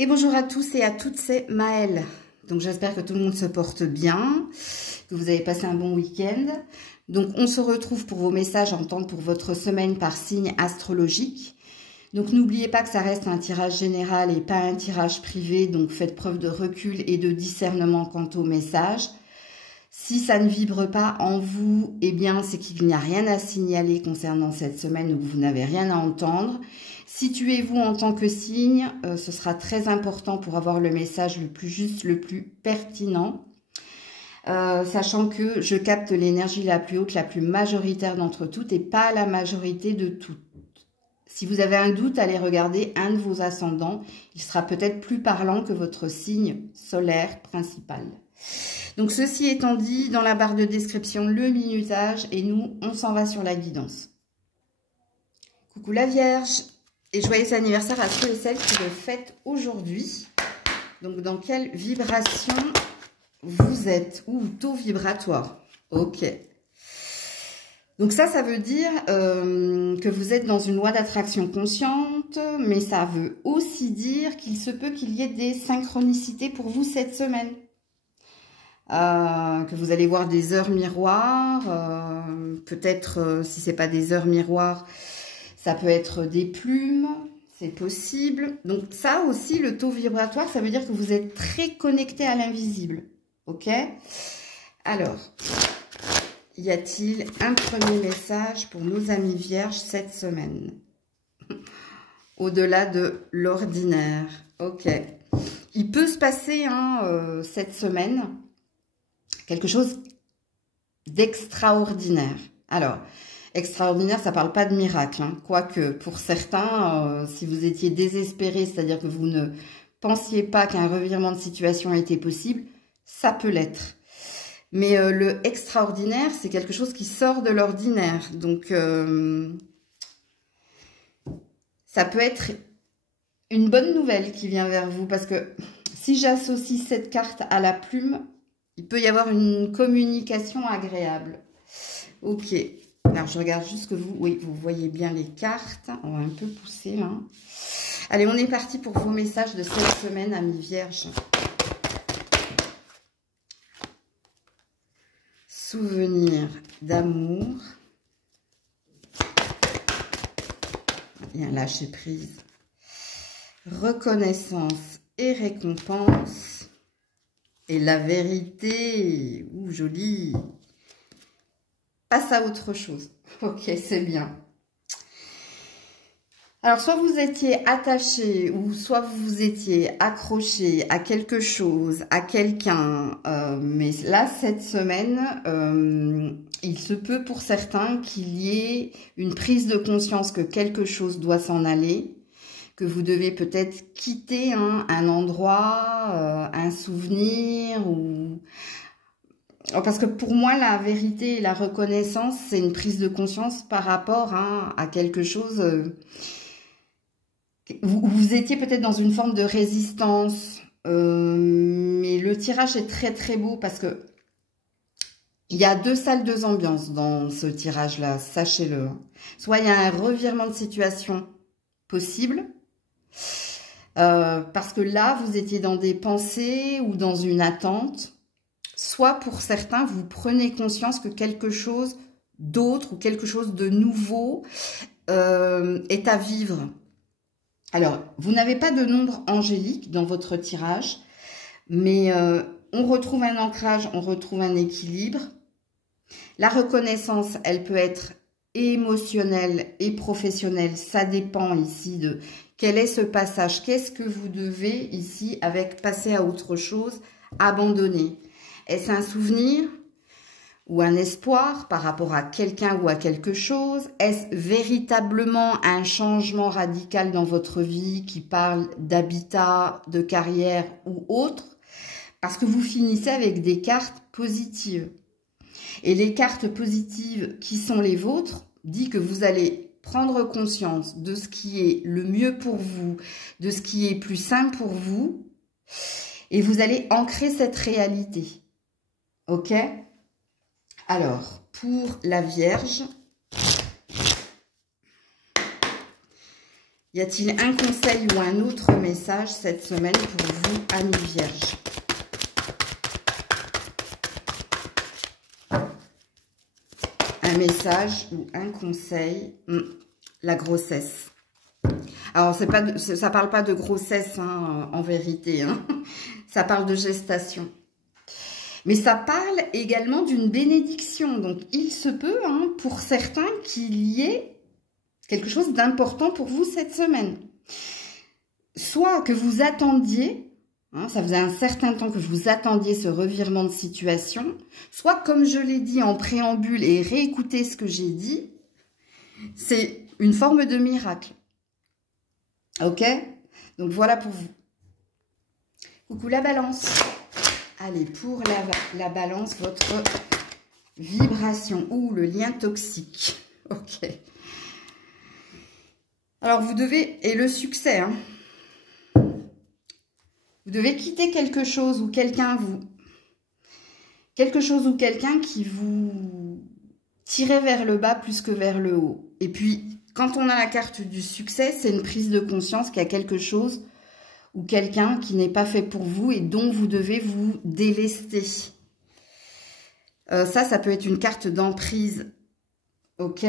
Et bonjour à tous et à toutes, c'est Maëlle. Donc j'espère que tout le monde se porte bien, que vous avez passé un bon week-end. Donc on se retrouve pour vos messages en temps pour votre semaine par signe astrologique. Donc n'oubliez pas que ça reste un tirage général et pas un tirage privé, donc faites preuve de recul et de discernement quant au message. Si ça ne vibre pas en vous, eh bien c'est qu'il n'y a rien à signaler concernant cette semaine où vous n'avez rien à entendre. Situez-vous en tant que signe, ce sera très important pour avoir le message le plus juste, le plus pertinent. Sachant que je capte l'énergie la plus haute, la plus majoritaire d'entre toutes et pas la majorité de toutes. Si vous avez un doute, allez regarder un de vos ascendants. Il sera peut-être plus parlant que votre signe solaire principal. Donc ceci étant dit, dans la barre de description, le minutage et nous, on s'en va sur la guidance. Coucou la Vierge et joyeux anniversaire à ceux et celles qui le fêtent aujourd'hui. Donc dans quelle vibration vous êtes? Taux vibratoire. Ok. Donc ça veut dire que vous êtes dans une loi d'attraction consciente, mais ça veut aussi dire qu'il se peut qu'il y ait des synchronicités pour vous cette semaine. Que vous allez voir des heures miroirs, peut-être si c'est pas des heures miroirs, ça peut être des plumes, c'est possible. Donc ça aussi, le taux vibratoire, ça veut dire que vous êtes très connecté à l'invisible, ok? Alors, y a-t-il un premier message pour nos amis vierges cette semaine? Au-delà de l'ordinaire, ok. Il peut se passer cette semaine quelque chose d'extraordinaire. Alors, extraordinaire, ça ne parle pas de miracle, hein. Quoique, pour certains, si vous étiez désespéré, c'est-à-dire que vous ne pensiez pas qu'un revirement de situation était possible, ça peut l'être. Mais le extraordinaire, c'est quelque chose qui sort de l'ordinaire. Donc, ça peut être une bonne nouvelle qui vient vers vous. Parce que si j'associe cette carte à la plume, il peut y avoir une communication agréable. Ok. Alors, je regarde juste que vous... Oui, vous voyez bien les cartes. On va un peu pousser, là. Allez, on est parti pour vos messages de cette semaine, amis vierges. Souvenir d'amour. Et un lâcher-prise. Reconnaissance et récompense. Et la vérité, joli. Passe à autre chose. Ok, c'est bien. Alors, soit vous étiez attaché, ou soit vous étiez accroché à quelque chose, à quelqu'un. Mais là, cette semaine, il se peut pour certains qu'il y ait une prise de conscience que quelque chose doit s'en aller. Que vous devez peut-être quitter un endroit, un souvenir ou... Parce que pour moi, la vérité et la reconnaissance, c'est une prise de conscience par rapport à quelque chose... Vous étiez peut-être dans une forme de résistance, mais le tirage est très très beau parce que il y a deux salles, deux ambiances dans ce tirage-là, sachez-le. Soit il y a un revirement de situation possible, parce que là, vous étiez dans des pensées ou dans une attente. Soit pour certains, vous prenez conscience que quelque chose d'autre ou quelque chose de nouveau est à vivre. Alors, vous n'avez pas de nombre angélique dans votre tirage, mais on retrouve un ancrage, on retrouve un équilibre. La reconnaissance, elle peut être émotionnelle et professionnelle. Ça dépend ici de quel est ce passage. Qu'est-ce que vous devez ici, avec passer à autre chose, abandonner? Est-ce un souvenir ou un espoir par rapport à quelqu'un ou à quelque chose? Est-ce véritablement un changement radical dans votre vie qui parle d'habitat, de carrière ou autre? Parce que vous finissez avec des cartes positives. Et les cartes positives qui sont les vôtres dit que vous allez prendre conscience de ce qui est le mieux pour vous, de ce qui est plus sain pour vous, et vous allez ancrer cette réalité. Ok? Alors, pour la Vierge, Y a-t-il un conseil ou un autre message cette semaine pour vous, amis vierges? Un message ou un conseil, la grossesse. Alors, ça parle pas de grossesse, hein, en vérité. Hein. Ça parle de gestation. Mais ça parle également d'une bénédiction. Donc, il se peut, hein, pour certains, qu'il y ait quelque chose d'important pour vous cette semaine. Soit que vous attendiez, hein, ça faisait un certain temps que vous attendiez ce revirement de situation, soit comme je l'ai dit en préambule et réécoutez ce que j'ai dit, c'est une forme de miracle. Ok? Donc voilà pour vous. Coucou la balance. Allez, pour la balance, votre vibration ou le lien toxique. Ok. Alors vous devez, et le succès, hein, vous devez quitter quelque chose ou quelqu'un qui vous tirait vers le bas plus que vers le haut. Et puis, quand on a la carte du succès, c'est une prise de conscience qu'il y a quelque chose ou quelqu'un qui n'est pas fait pour vous et dont vous devez vous délester. Ça peut être une carte d'emprise. Ok?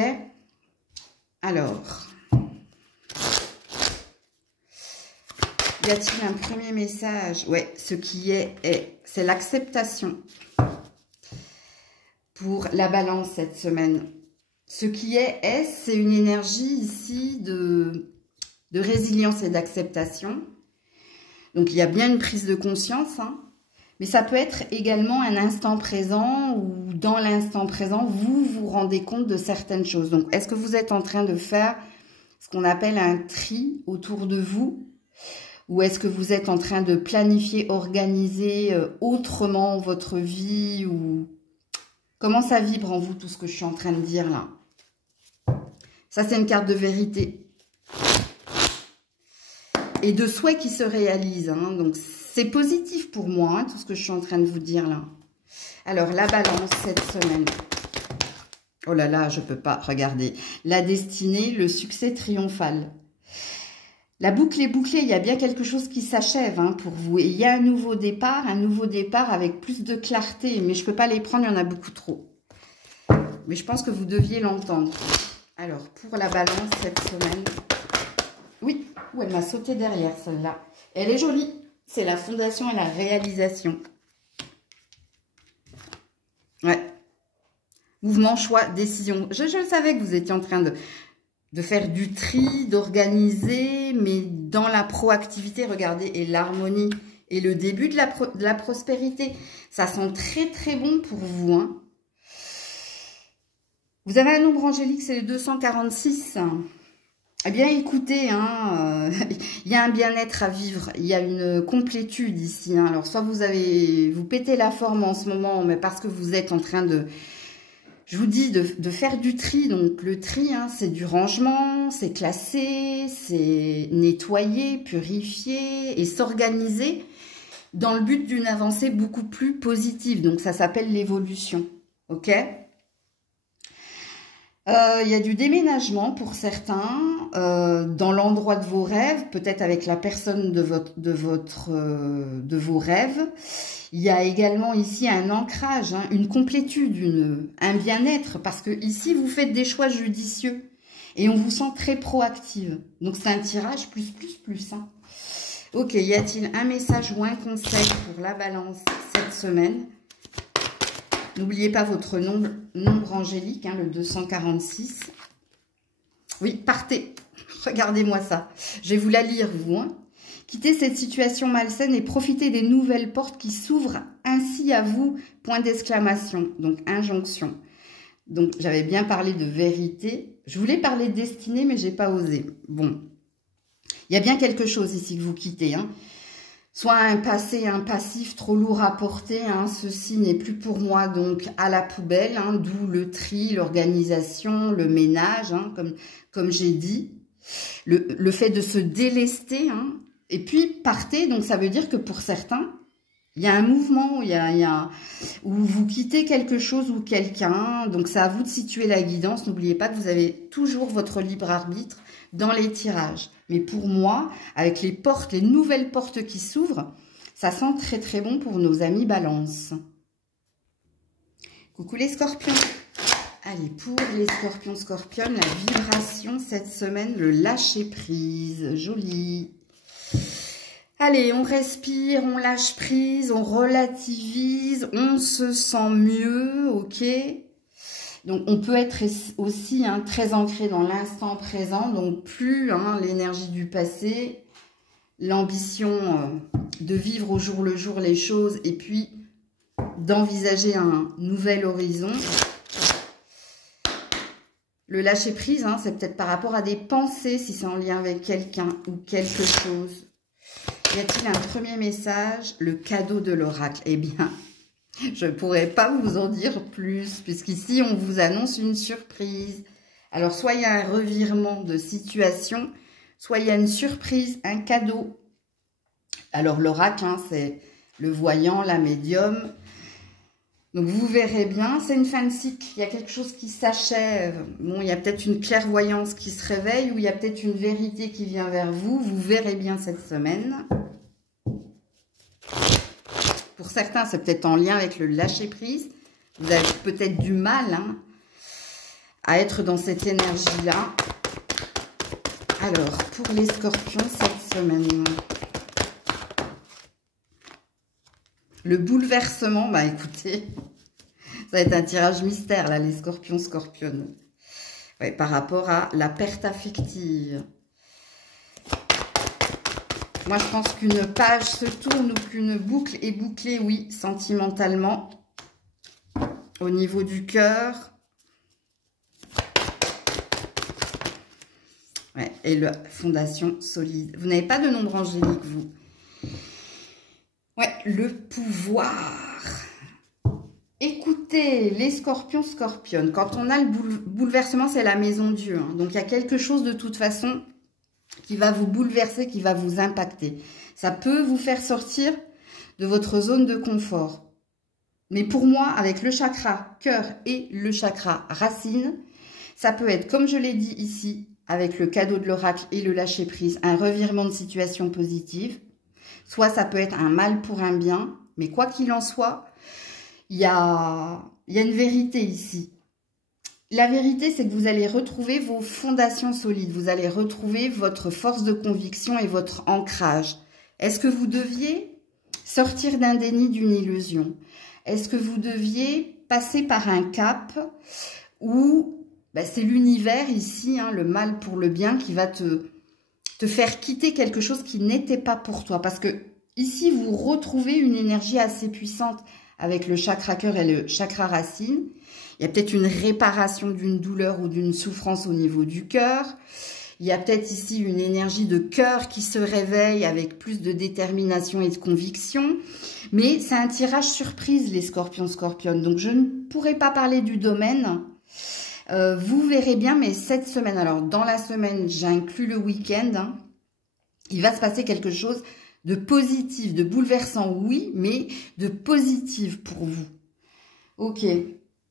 Alors, y a-t-il un premier message? Ouais, ce qui c'est l'acceptation pour la balance cette semaine. Ce qui c'est une énergie ici de résilience et d'acceptation. Donc, il y a bien une prise de conscience, hein, mais ça peut être également un instant présent où, dans l'instant présent, vous vous rendez compte de certaines choses. Donc, est-ce que vous êtes en train de faire ce qu'on appelle un tri autour de vous? Ou est-ce que vous êtes en train de planifier, organiser autrement votre vie? Ou comment ça vibre en vous, tout ce que je suis en train de dire là? Ça, c'est une carte de vérité. Et de souhaits qui se réalisent. Hein. Donc, c'est positif pour moi, hein, tout ce que je suis en train de vous dire là. Alors, la balance cette semaine. Oh là là, je ne peux pas. Regardez. La destinée, le succès triomphal. La boucle est bouclée. Il y a bien quelque chose qui s'achève, hein, pour vous. Et il y a un nouveau départ avec plus de clarté. Mais je ne peux pas les prendre, il y en a beaucoup trop. Mais je pense que vous deviez l'entendre. Alors, pour la balance cette semaine... Oui, elle m'a sauté derrière, celle-là. Elle est jolie. C'est la fondation et la réalisation. Ouais. Mouvement, choix, décision. Je le savais que vous étiez en train de faire du tri, d'organiser, mais dans la proactivité, regardez, et l'harmonie, et le début de la prospérité. Ça sent très, très bon pour vous, hein. Vous avez un nombre angélique, c'est le 246. Eh bien, écoutez, hein, il y a un bien-être à vivre, il y a une complétude ici. Hein. Alors, soit vous pétez la forme en ce moment, mais parce que vous êtes en train de, je vous dis, de faire du tri. Donc, le tri, hein, c'est du rangement, c'est classer, c'est nettoyer, purifier et s'organiser dans le but d'une avancée beaucoup plus positive. Donc, ça s'appelle l'évolution, ok ? Il y a du déménagement pour certains, dans l'endroit de vos rêves, peut-être avec la personne de vos rêves. Il y a également ici un ancrage, hein, une complétude, un bien-être, parce que ici vous faites des choix judicieux et on vous sent très proactive. Donc c'est un tirage plus. Hein. Ok, y a-t-il un message ou un conseil pour la balance cette semaine ? N'oubliez pas votre nombre angélique, hein, le 246. Oui, partez. Regardez-moi ça. Je vais vous la lire, vous. Hein. Quittez cette situation malsaine et profitez des nouvelles portes qui s'ouvrent ainsi à vous. Point d'exclamation. Donc, injonction. Donc, j'avais bien parlé de vérité. Je voulais parler de destinée, mais j'ai pas osé. Bon. Il y a bien quelque chose ici que vous quittez, hein. Soit un passé, un passif trop lourd à porter, hein, ceci n'est plus pour moi, donc à la poubelle, hein, d'où le tri, l'organisation, le ménage, hein, comme j'ai dit, le fait de se délester, hein, et puis partez, donc ça veut dire que pour certains, Il y a un mouvement, où vous quittez quelque chose ou quelqu'un. Donc, c'est à vous de situer la guidance. N'oubliez pas que vous avez toujours votre libre arbitre dans les tirages. Mais pour moi, avec les portes, les nouvelles portes qui s'ouvrent, ça sent très très bon pour nos amis Balance. Coucou les scorpions. Allez, pour les scorpions, scorpionnes, la vibration cette semaine, le lâcher prise. Joli. Allez, on respire, on lâche prise, on relativise, on se sent mieux, ok? Donc, on peut être aussi très ancré dans l'instant présent, donc plus l'énergie du passé, l'ambition de vivre au jour le jour les choses et puis d'envisager un nouvel horizon. Le lâcher prise, c'est peut-être par rapport à des pensées, si c'est en lien avec quelqu'un ou quelque chose. Y a-t-il un premier message? Le cadeau de l'oracle. Eh bien, je ne pourrais pas vous en dire plus, puisqu'ici, on vous annonce une surprise. Alors, soit il y a un revirement de situation, soit il y a une surprise, un cadeau. Alors, l'oracle, c'est le voyant, la médium. Donc, vous verrez bien, c'est une fin de cycle. Il y a quelque chose qui s'achève. Bon, il y a peut-être une clairvoyance qui se réveille ou il y a peut-être une vérité qui vient vers vous. Vous verrez bien cette semaine. Pour certains, c'est peut-être en lien avec le lâcher-prise. Vous avez peut-être du mal à être dans cette énergie-là. Alors, pour les scorpions, cette semaine... Le bouleversement, bah écoutez, ça va être un tirage mystère, là, les scorpions, scorpionnes. Ouais, par rapport à la perte affective. Moi, je pense qu'une page se tourne ou qu'une boucle est bouclée, oui, sentimentalement. Au niveau du cœur. Ouais, et la fondation solide. Vous n'avez pas de nombre angélique, vous. Ouais, le pouvoir. Écoutez, les scorpions, scorpionnes, quand on a le bouleversement, c'est la maison Dieu. Donc, il y a quelque chose de toute façon qui va vous bouleverser, qui va vous impacter. Ça peut vous faire sortir de votre zone de confort. Mais pour moi, avec le chakra cœur et le chakra racine, ça peut être, comme je l'ai dit ici, avec le cadeau de l'oracle et le lâcher prise, un revirement de situation positive. Soit ça peut être un mal pour un bien, mais quoi qu'il en soit, il y a une vérité ici. La vérité, c'est que vous allez retrouver vos fondations solides, vous allez retrouver votre force de conviction et votre ancrage. Est-ce que vous deviez sortir d'un déni, d'une illusion? Est-ce que vous deviez passer par un cap où c'est l'univers ici, le mal pour le bien, qui va te faire quitter quelque chose qui n'était pas pour toi. Parce que ici, vous retrouvez une énergie assez puissante avec le chakra cœur et le chakra racine. Il y a peut-être une réparation d'une douleur ou d'une souffrance au niveau du cœur. Il y a peut-être ici une énergie de cœur qui se réveille avec plus de détermination et de conviction. Mais c'est un tirage surprise, les scorpions, scorpionnes. Donc, je ne pourrais pas parler du domaine. Vous verrez bien, mais cette semaine, alors dans la semaine, j'inclus le week-end, il va se passer quelque chose de positif, de bouleversant, oui, mais de positif pour vous. Ok,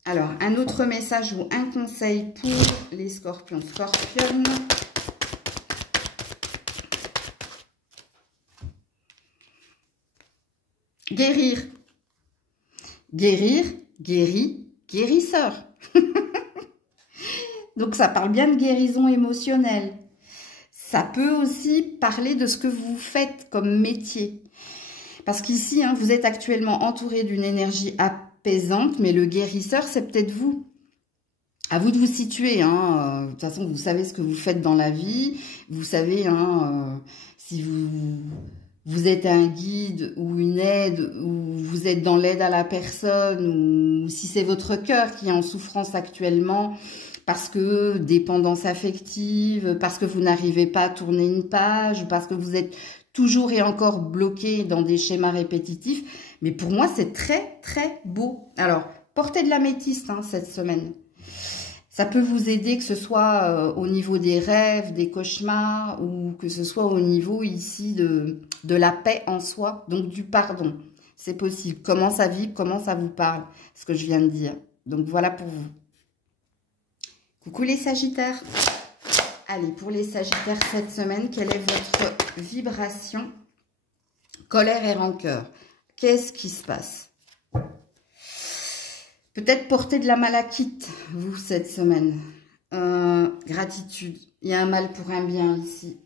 alors un autre message ou un conseil pour les scorpions, scorpionnes. Guérir. Guérir, guéri, guérisseur. Donc, ça parle bien de guérison émotionnelle. Ça peut aussi parler de ce que vous faites comme métier. Parce qu'ici, vous êtes actuellement entouré d'une énergie apaisante, mais le guérisseur, c'est peut-être vous. À vous de vous situer. De toute façon, vous savez ce que vous faites dans la vie. Vous savez si vous êtes un guide ou une aide, ou vous êtes dans l'aide à la personne, ou si c'est votre cœur qui est en souffrance actuellement, parce que dépendance affective, parce que vous n'arrivez pas à tourner une page, parce que vous êtes toujours et encore bloqué dans des schémas répétitifs. Mais pour moi, c'est très, très beau. Alors, portez de l'améthyste cette semaine. Ça peut vous aider, que ce soit au niveau des rêves, des cauchemars, ou que ce soit au niveau ici de la paix en soi, donc du pardon. C'est possible. Comment ça vibre, comment ça vous parle, ce que je viens de dire. Donc, voilà pour vous. Coucou les Sagittaires. Allez, pour les Sagittaires, cette semaine, quelle est votre vibration? Colère et rancœur. Qu'est-ce qui se passe? Peut-être porter de la malachite, vous, cette semaine. Gratitude. Il y a un mal pour un bien ici.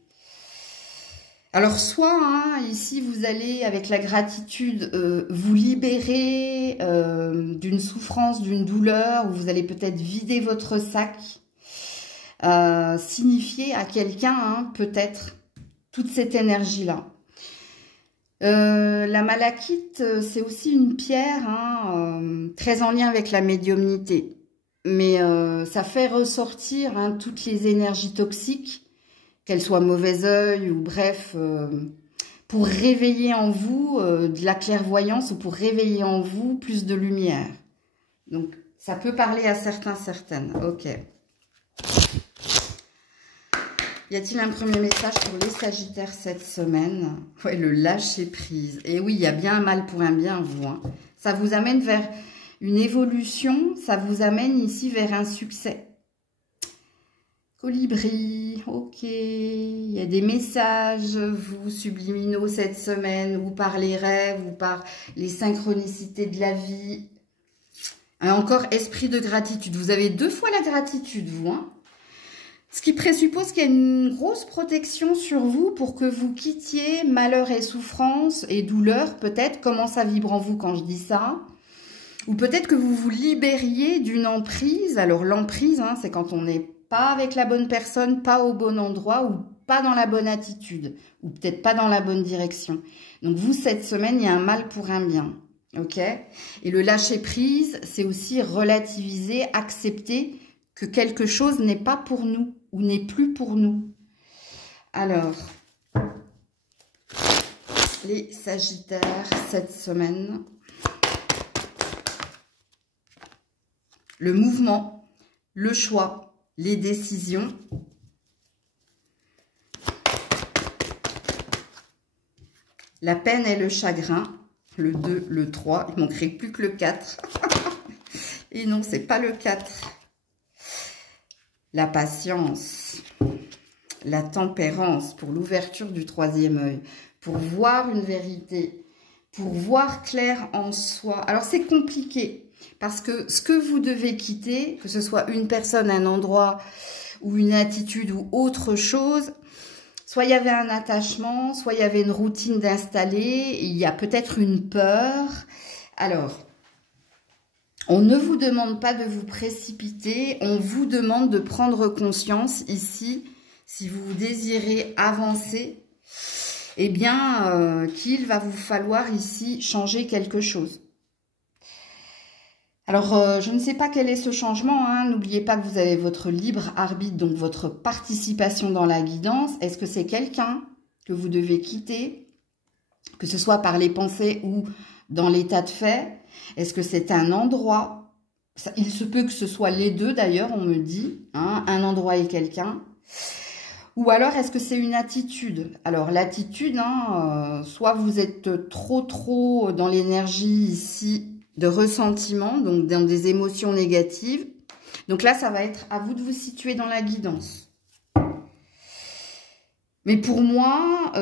Alors, soit, hein, ici, vous allez, avec la gratitude, vous libérer d'une souffrance, d'une douleur, ou vous allez peut-être vider votre sac, signifier à quelqu'un, hein, peut-être, toute cette énergie-là. La malachite, c'est aussi une pierre, hein, très en lien avec la médiumnité. Mais ça fait ressortir, hein, toutes les énergies toxiques, qu'elles soient mauvais œil ou bref, pour réveiller en vous de la clairvoyance ou pour réveiller en vous plus de lumière. Donc, ça peut parler à certains, certaines. Ok. Y a-t-il un premier message pour les Sagittaires cette semaine? Ouais, le lâcher prise. Et oui, il y a bien un mal pour un bien, vous. Hein. Ça vous amène vers une évolution, ça vous amène ici vers un succès. Colibri, ok. Il y a des messages, vous, subliminaux cette semaine, ou par les rêves, ou par les synchronicités de la vie. Encore esprit de gratitude. Vous avez 2 fois la gratitude, vous, hein. Ce qui présuppose qu'il y a une grosse protection sur vous pour que vous quittiez malheur et souffrance et douleur, peut-être. Comment ça vibre en vous quand je dis ça? Ou peut-être que vous vous libériez d'une emprise. Alors l'emprise, hein, c'est quand on n'est pas avec la bonne personne, pas au bon endroit ou pas dans la bonne attitude. Ou peut-être pas dans la bonne direction. Donc vous, cette semaine, il y a un mal pour un bien. Ok? Et le lâcher prise, c'est aussi relativiser, accepter que quelque chose n'est pas pour nous ou n'est plus pour nous. Alors, les Sagittaires, cette semaine, le mouvement, le choix, les décisions, la peine et le chagrin, le 2, le 3, il ne manquerait plus que le 4. Et non, c'est pas le 4. La patience, la tempérance pour l'ouverture du 3e œil, pour voir une vérité, pour voir clair en soi. Alors, c'est compliqué parce que ce que vous devez quitter, que ce soit une personne, un endroit ou une attitude ou autre chose, soit il y avait un attachement, soit il y avait une routine d'installer, il y a peut-être une peur. Alors, on ne vous demande pas de vous précipiter, on vous demande de prendre conscience ici, si vous désirez avancer, eh bien, qu'il va vous falloir ici changer quelque chose. Alors, je ne sais pas quel est ce changement, hein. N'oubliez pas que vous avez votre libre arbitre, donc votre participation dans la guidance. Est-ce que c'est quelqu'un que vous devez quitter, que ce soit par les pensées ou dans l'état de fait? Est-ce que c'est un endroit? Il se peut que ce soit les deux d'ailleurs, on me dit, hein, un endroit et quelqu'un. Ou alors, est-ce que c'est une attitude? Alors, l'attitude, hein, soit vous êtes trop dans l'énergie ici de ressentiment, donc dans des émotions négatives. Donc là, ça va être à vous de vous situer dans la guidance. Mais pour moi,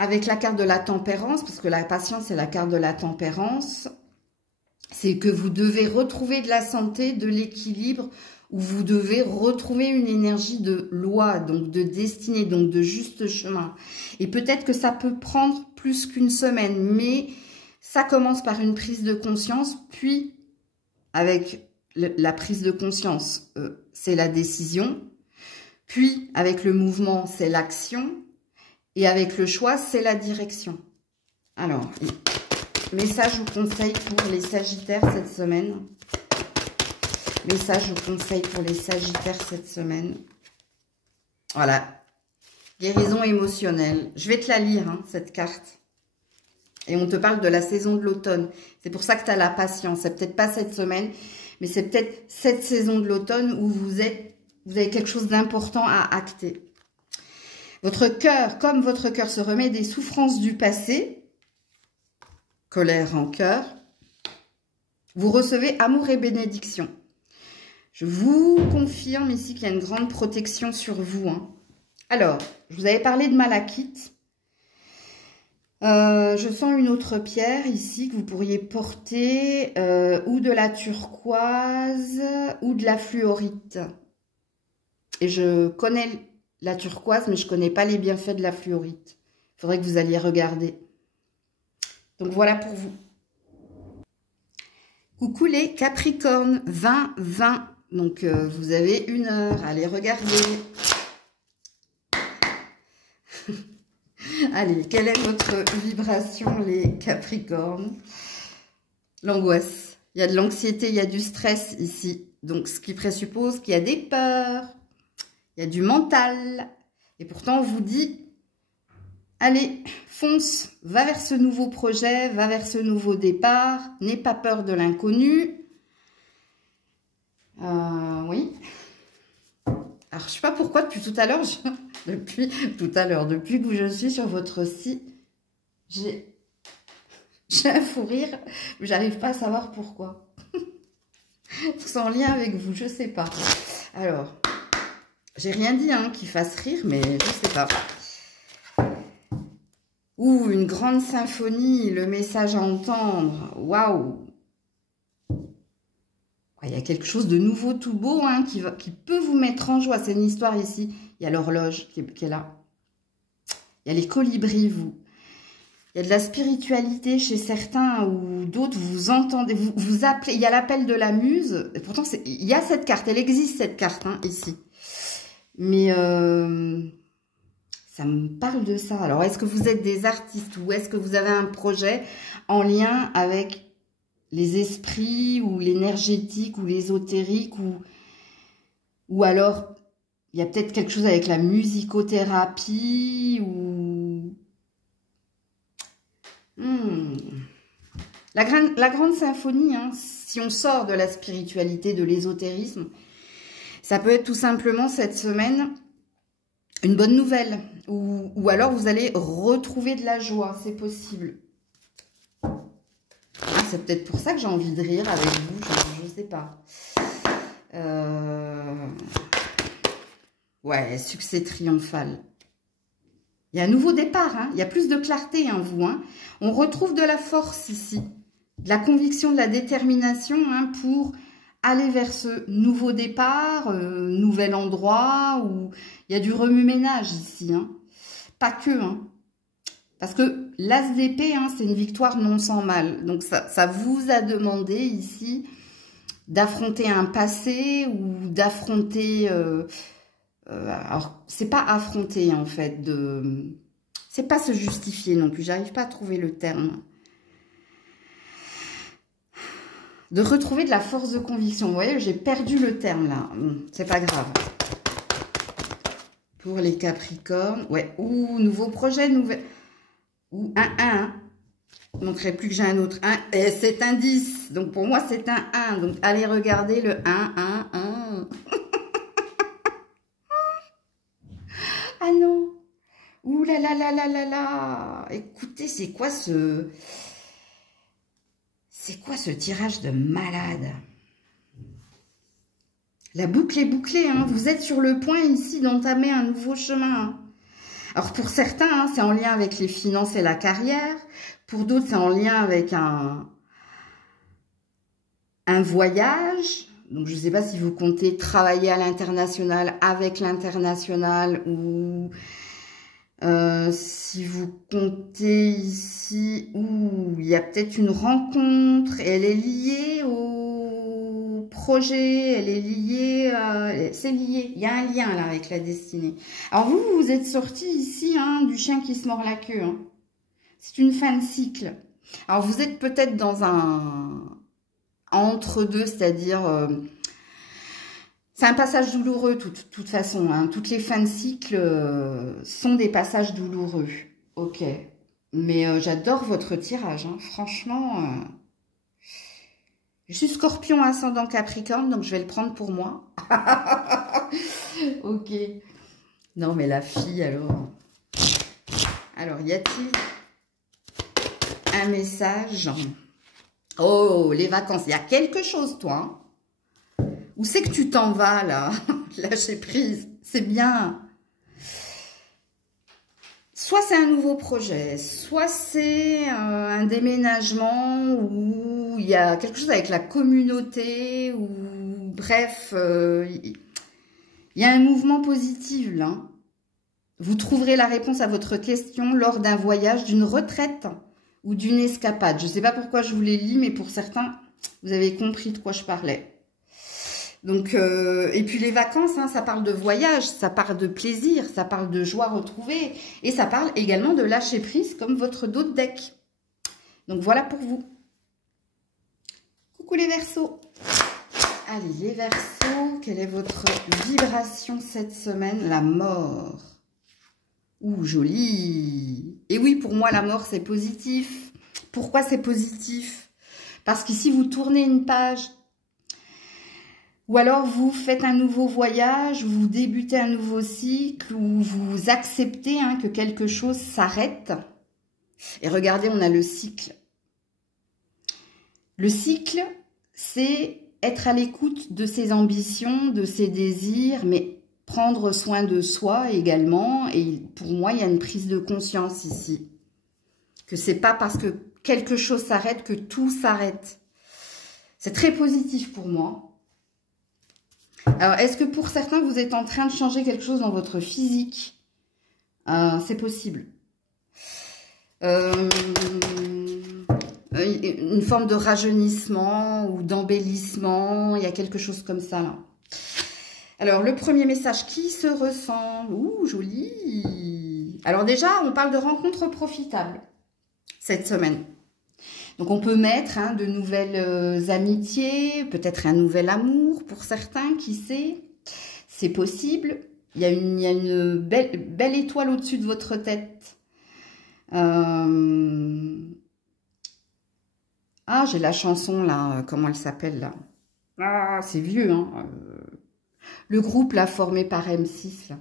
avec la carte de la tempérance, parce que la patience, c'est la carte de la tempérance, c'est que vous devez retrouver de la santé, de l'équilibre, où vous devez retrouver une énergie de loi, donc de destinée, donc de juste chemin. Et peut-être que ça peut prendre plus qu'une semaine, mais ça commence par une prise de conscience, puis avec la prise de conscience, c'est la décision, puis avec le mouvement, c'est l'action, et avec le choix, c'est la direction. Alors, message ou conseil pour les Sagittaires cette semaine. Message ou conseil pour les Sagittaires cette semaine. Voilà. Guérison émotionnelle. Je vais te la lire, hein, cette carte. Et on te parle de la saison de l'automne. C'est pour ça que tu as la patience. C'est peut-être pas cette semaine, mais c'est peut-être cette saison de l'automne où vous avez quelque chose d'important à acter. Votre cœur, comme votre cœur se remet des souffrances du passé, colère, rancœur. Vous recevez amour et bénédiction. Je vous confirme ici qu'il y a une grande protection sur vous. Hein. Alors, je vous avais parlé de malachite. Je sens une autre pierre ici que vous pourriez porter, ou de la turquoise, ou de la fluorite. Et je connais la turquoise, mais je ne connais pas les bienfaits de la fluorite. Il faudrait que vous alliez regarder. Donc voilà pour vous. Coucou les Capricornes, 20-20. Donc vous avez 1 heure. Allez, regardez. Allez, quelle est votre vibration les Capricornes? L'angoisse. Il y a de l'anxiété, il y a du stress ici. Donc ce qui présuppose qu'il y a des peurs. Il y a du mental. Et pourtant, on vous dit, allez, fonce, va vers ce nouveau projet, va vers ce nouveau départ. N'aie pas peur de l'inconnu. Oui. Alors, je ne sais pas pourquoi, depuis tout à l'heure, depuis que je suis sur votre site, j'ai un fou rire. J'arrive pas à savoir pourquoi. C'est en lien avec vous, je ne sais pas. Alors... J'ai rien dit hein, qui fasse rire, mais je sais pas. Ouh, une grande symphonie, le message à entendre. Waouh! Il y a quelque chose de nouveau, tout beau, hein, qui peut vous mettre en joie. C'est une histoire ici. Il y a l'horloge qui est là. Il y a les colibris, vous. Il y a de la spiritualité chez certains ou d'autres, vous entendez, vous appelez. Il y a l'appel de la muse. Et pourtant, il y a cette carte, elle existe cette carte, hein, ici. Mais ça me parle de ça. Alors, est-ce que vous êtes des artistes ou est-ce que vous avez un projet en lien avec les esprits ou l'énergétique ou l'ésotérique ou alors il y a peut-être quelque chose avec la musicothérapie ou... La grande symphonie, hein, si on sort de la spiritualité, de l'ésotérisme, ça peut être tout simplement cette semaine une bonne nouvelle. Ou alors vous allez retrouver de la joie, c'est possible. Ah, c'est peut-être pour ça que j'ai envie de rire avec vous, je ne sais pas. Ouais, succès triomphal. Il y a un nouveau départ, hein. Il y a plus de clarté, hein, vous. Hein. On retrouve de la force ici, de la conviction, de la détermination hein, pour... aller vers ce nouveau départ, nouvel endroit où il y a du remue-ménage ici. Hein. Pas que. Hein. Parce que l'as d'épée, hein, c'est une victoire non sans mal. Donc ça vous a demandé ici d'affronter un passé ou d'affronter... alors, c'est pas affronter en fait. C'est pas se justifier non plus. J'arrive pas à trouver le terme. De retrouver de la force de conviction. Vous voyez, j'ai perdu le terme là. C'est pas grave. Pour les Capricornes. Ouais. Ouh, nouveau projet, nouvelle. Ouh, un 1. Je ne montrerai plus que j'ai un autre 1. Et c'est un 10. Donc pour moi, c'est un 1. Donc allez regarder le 1, 1, 1. Ah non. Ouh là là là là là là. Écoutez, c'est quoi ce... C'est quoi ce tirage de malade? La boucle est bouclée. Hein. Vous êtes sur le point ici d'entamer un nouveau chemin. Hein. Alors pour certains, hein, c'est en lien avec les finances et la carrière. Pour d'autres, c'est en lien avec un voyage. Donc je ne sais pas si vous comptez travailler à l'international, avec l'international ou... si vous comptez ici, il y a peut-être une rencontre, elle est liée au projet, elle est liée, c'est lié, il y a un lien là avec la destinée. Alors vous êtes sorti ici hein, du chien qui se mord la queue, hein. C'est une fin de cycle. Alors vous êtes peut-être dans un entre-deux, c'est-à-dire... c'est un passage douloureux, de toute façon. Hein. Toutes les fins de cycle sont des passages douloureux. Ok. Mais j'adore votre tirage. Hein. Franchement, je suis Scorpion ascendant Capricorne, donc je vais le prendre pour moi. Ok. Non, mais la fille, alors. Alors, y a-t-il... un message. Oh, les vacances. Il y a quelque chose, toi. Hein. Où c'est que tu t'en vas, là? Lâcher prise. C'est bien. Soit c'est un nouveau projet, soit c'est un déménagement où il y a quelque chose avec la communauté, ou bref, il y a un mouvement positif, là. Vous trouverez la réponse à votre question lors d'un voyage, d'une retraite ou d'une escapade. Je ne sais pas pourquoi je vous les lis, mais pour certains, vous avez compris de quoi je parlais. Donc, et puis les vacances, hein, ça parle de voyage, ça parle de plaisir, ça parle de joie retrouvée, et ça parle également de lâcher prise, comme votre dos de deck. Donc voilà pour vous. Coucou les Verseaux. Allez, les Verseaux, quelle est votre vibration cette semaine? La mort. Ouh, joli. Et oui, pour moi, la mort, c'est positif. Pourquoi c'est positif? Parce qu'ici, vous tournez une page. Ou alors, vous faites un nouveau voyage, vous débutez un nouveau cycle, ou vous acceptez hein, que quelque chose s'arrête. Et regardez, on a le cycle. Le cycle, c'est être à l'écoute de ses ambitions, de ses désirs, mais prendre soin de soi également. Et pour moi, il y a une prise de conscience ici. Que c'est pas parce que quelque chose s'arrête que tout s'arrête. C'est très positif pour moi. Alors, est-ce que pour certains, vous êtes en train de changer quelque chose dans votre physique? C'est possible. Une forme de rajeunissement ou d'embellissement. Il y a quelque chose comme ça, là. Alors, le premier message, qui se ressemble? Ouh, joli. Alors déjà, on parle de rencontres profitables cette semaine. Donc, on peut mettre hein, de nouvelles amitiés, peut-être un nouvel amour pour certains, qui sait. C'est possible. Il y a une belle étoile au-dessus de votre tête. Ah, j'ai la chanson, là. Comment elle s'appelle, là? Ah, c'est vieux, hein. Le groupe, là, formé par M6, là.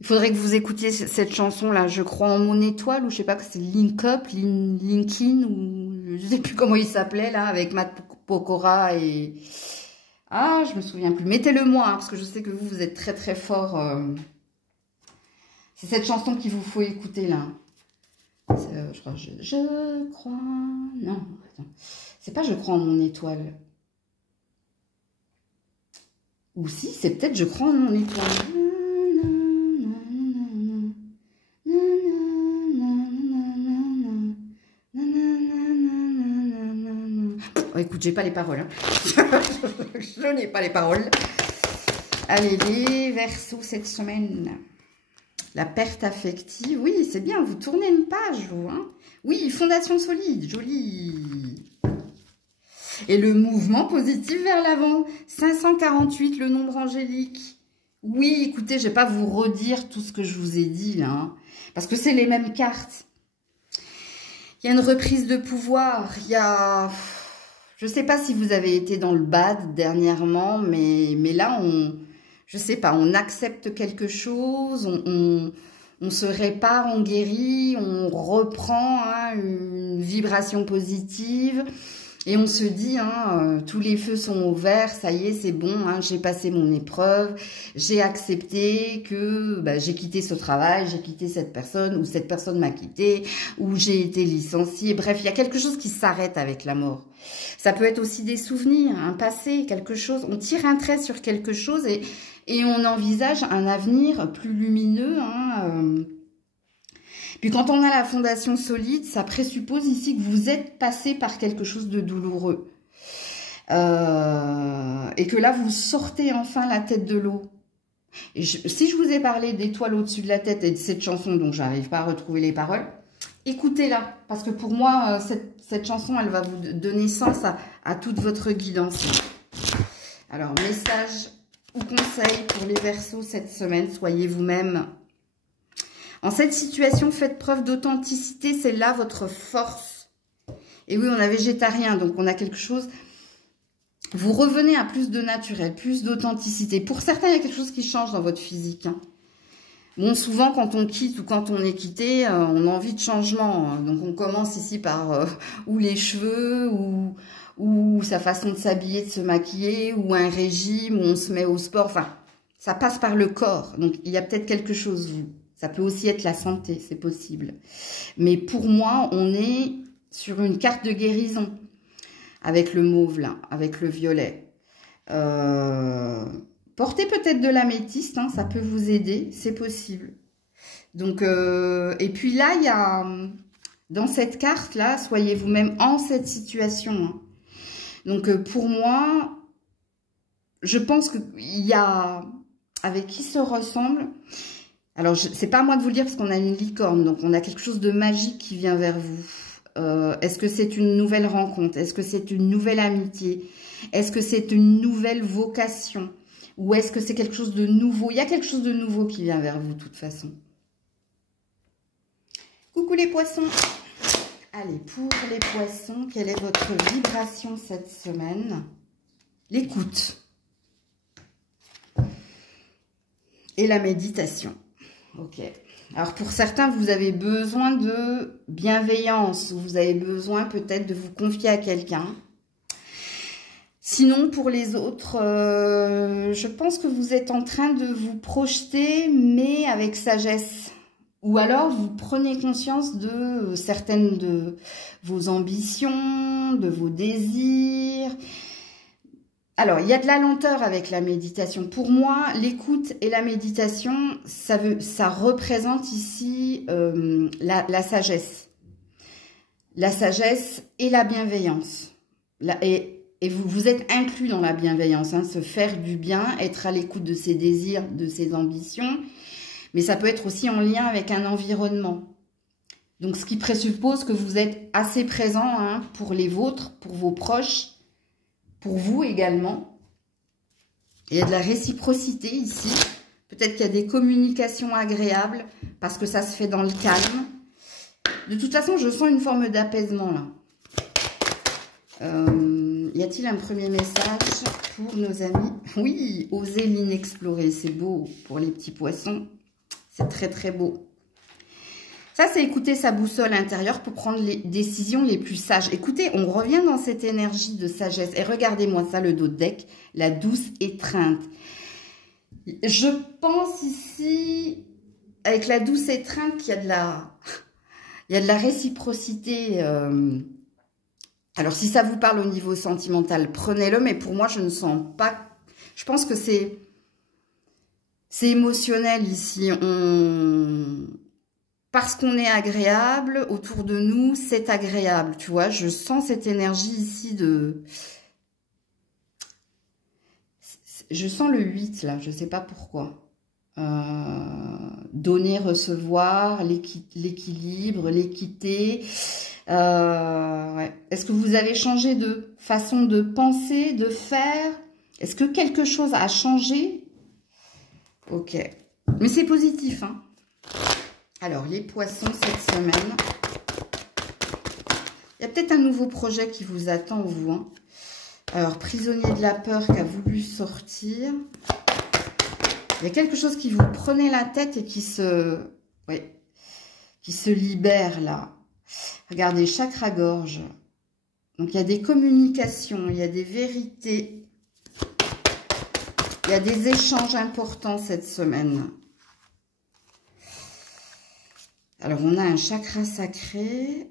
Il faudrait que vous écoutiez cette chanson-là, je crois en mon étoile, ou je sais pas, c'est Link Up, Linkin, ou je sais plus comment il s'appelait, là, avec Matt Pokora et... Ah, je me souviens plus. Mettez-le moi, hein, parce que je sais que vous êtes très très fort. C'est cette chanson qu'il vous faut écouter, là. Je crois, je crois... Non, attends. C'est pas je crois en mon étoile. Ou si, c'est peut-être je crois en mon étoile. Oh, écoute, j'ai pas les paroles. Hein. Je n'ai pas les paroles. Allez, les Verseaux cette semaine. La perte affective. Oui, c'est bien. Vous tournez une page, vous. Hein. Oui, fondation solide. Joli. Et le mouvement positif vers l'avant. 548, le nombre angélique. Oui, écoutez, je ne vais pas vous redire tout ce que je vous ai dit, là. Hein, parce que c'est les mêmes cartes. Il y a une reprise de pouvoir. Il y a... Je ne sais pas si vous avez été dans le bad dernièrement, mais là, je ne sais pas, on accepte quelque chose, on se répare, on guérit, on reprend hein, une vibration positive et on se dit, hein, tous les feux sont ouverts, ça y est, c'est bon, hein, j'ai passé mon épreuve, j'ai accepté que j'ai quitté ce travail, j'ai quitté cette personne ou cette personne m'a quitté ou j'ai été licenciée. Bref, il y a quelque chose qui s'arrête avec la mort. Ça peut être aussi des souvenirs, un passé, quelque chose. On tire un trait sur quelque chose et on envisage un avenir plus lumineux. Hein, Puis quand on a la fondation solide, ça présuppose ici que vous êtes passé par quelque chose de douloureux. Et que là, vous sortez enfin la tête de l'eau. Si je vous ai parlé d'étoiles au-dessus de la tête et de cette chanson dont je n'arrive pas à retrouver les paroles, écoutez-la. Parce que pour moi, cette chanson, elle va vous donner sens à toute votre guidance. Alors, message ou conseil pour les Verseaux cette semaine, soyez vous-même. En cette situation, faites preuve d'authenticité, c'est là votre force. Et oui, on a végétarien, donc on a quelque chose... Vous revenez à plus de naturel, plus d'authenticité. Pour certains, il y a quelque chose qui change dans votre physique. Hein. Bon, souvent, quand on quitte ou quand on est quitté, on a envie de changement. Donc, on commence ici par ou les cheveux, ou sa façon de s'habiller, de se maquiller, ou un régime, où on se met au sport. Enfin, ça passe par le corps. Donc, il y a peut-être quelque chose. Ça peut aussi être la santé, c'est possible. Mais pour moi, on est sur une carte de guérison. Avec le mauve, là, avec le violet. Portez peut-être de l'améthyste, hein, ça peut vous aider, c'est possible. Donc, et puis là, il y a, dans cette carte-là, soyez vous-même en cette situation. Hein. Donc, pour moi, je pense qu'il y a, avec qui se ressemble. Alors, c'est pas à moi de vous le dire parce qu'on a une licorne, donc on a quelque chose de magique qui vient vers vous. Est-ce que c'est une nouvelle rencontre? Est-ce que c'est une nouvelle amitié? Est-ce que c'est une nouvelle vocation? Ou est-ce que c'est quelque chose de nouveau? Il y a quelque chose de nouveau qui vient vers vous, de toute façon. Coucou les poissons. Allez, pour les poissons, quelle est votre vibration cette semaine? L'écoute. Et la méditation. Ok. Alors, pour certains, vous avez besoin de bienveillance. Vous avez besoin peut-être de vous confier à quelqu'un. Sinon, pour les autres, je pense que vous êtes en train de vous projeter, mais avec sagesse. Ou alors, vous prenez conscience de certaines de vos ambitions, de vos désirs. Alors, il y a de la lenteur avec la méditation. Pour moi, l'écoute et la méditation, ça représente ici la sagesse. La sagesse et la bienveillance. Et vous êtes inclus dans la bienveillance, hein, se faire du bien, être à l'écoute de ses désirs, de ses ambitions. Mais ça peut être aussi en lien avec un environnement. Donc, ce qui présuppose que vous êtes assez présent hein, pour les vôtres, pour vos proches, pour vous également. Il y a de la réciprocité ici. Peut-être qu'il y a des communications agréables parce que ça se fait dans le calme. De toute façon, je sens une forme d'apaisement là. Y a-t-il un premier message pour nos amis? Oui, oser l'inexploré, c'est beau pour les petits poissons. C'est très très beau. Ça, c'est écouter sa boussole intérieure pour prendre les décisions les plus sages. Écoutez, on revient dans cette énergie de sagesse. Et regardez-moi ça, le dos de deck, la douce étreinte. Je pense ici, avec la douce étreinte, qu'il y a de la réciprocité. Alors, si ça vous parle au niveau sentimental, prenez-le. Mais pour moi, je ne sens pas... Je pense que c'est émotionnel ici. Parce qu'on est agréable, autour de nous, c'est agréable, tu vois. Je sens cette énergie ici de... Je sens le 8, là, je ne sais pas pourquoi. Donner, recevoir, l'équilibre, l'équité. Ouais. Est-ce que vous avez changé de façon de penser, de faire? Est-ce que quelque chose a changé? Ok. Mais c'est positif, hein. Alors, les poissons, cette semaine, il y a peut-être un nouveau projet qui vous attend, vous. Hein. Alors, prisonnier de la peur qui a voulu sortir. Il y a quelque chose qui vous prenait la tête et qui se libère, là. Regardez, chakra-gorge. Donc, il y a des communications, il y a des vérités. Il y a des échanges importants cette semaine. Alors, on a un chakra sacré,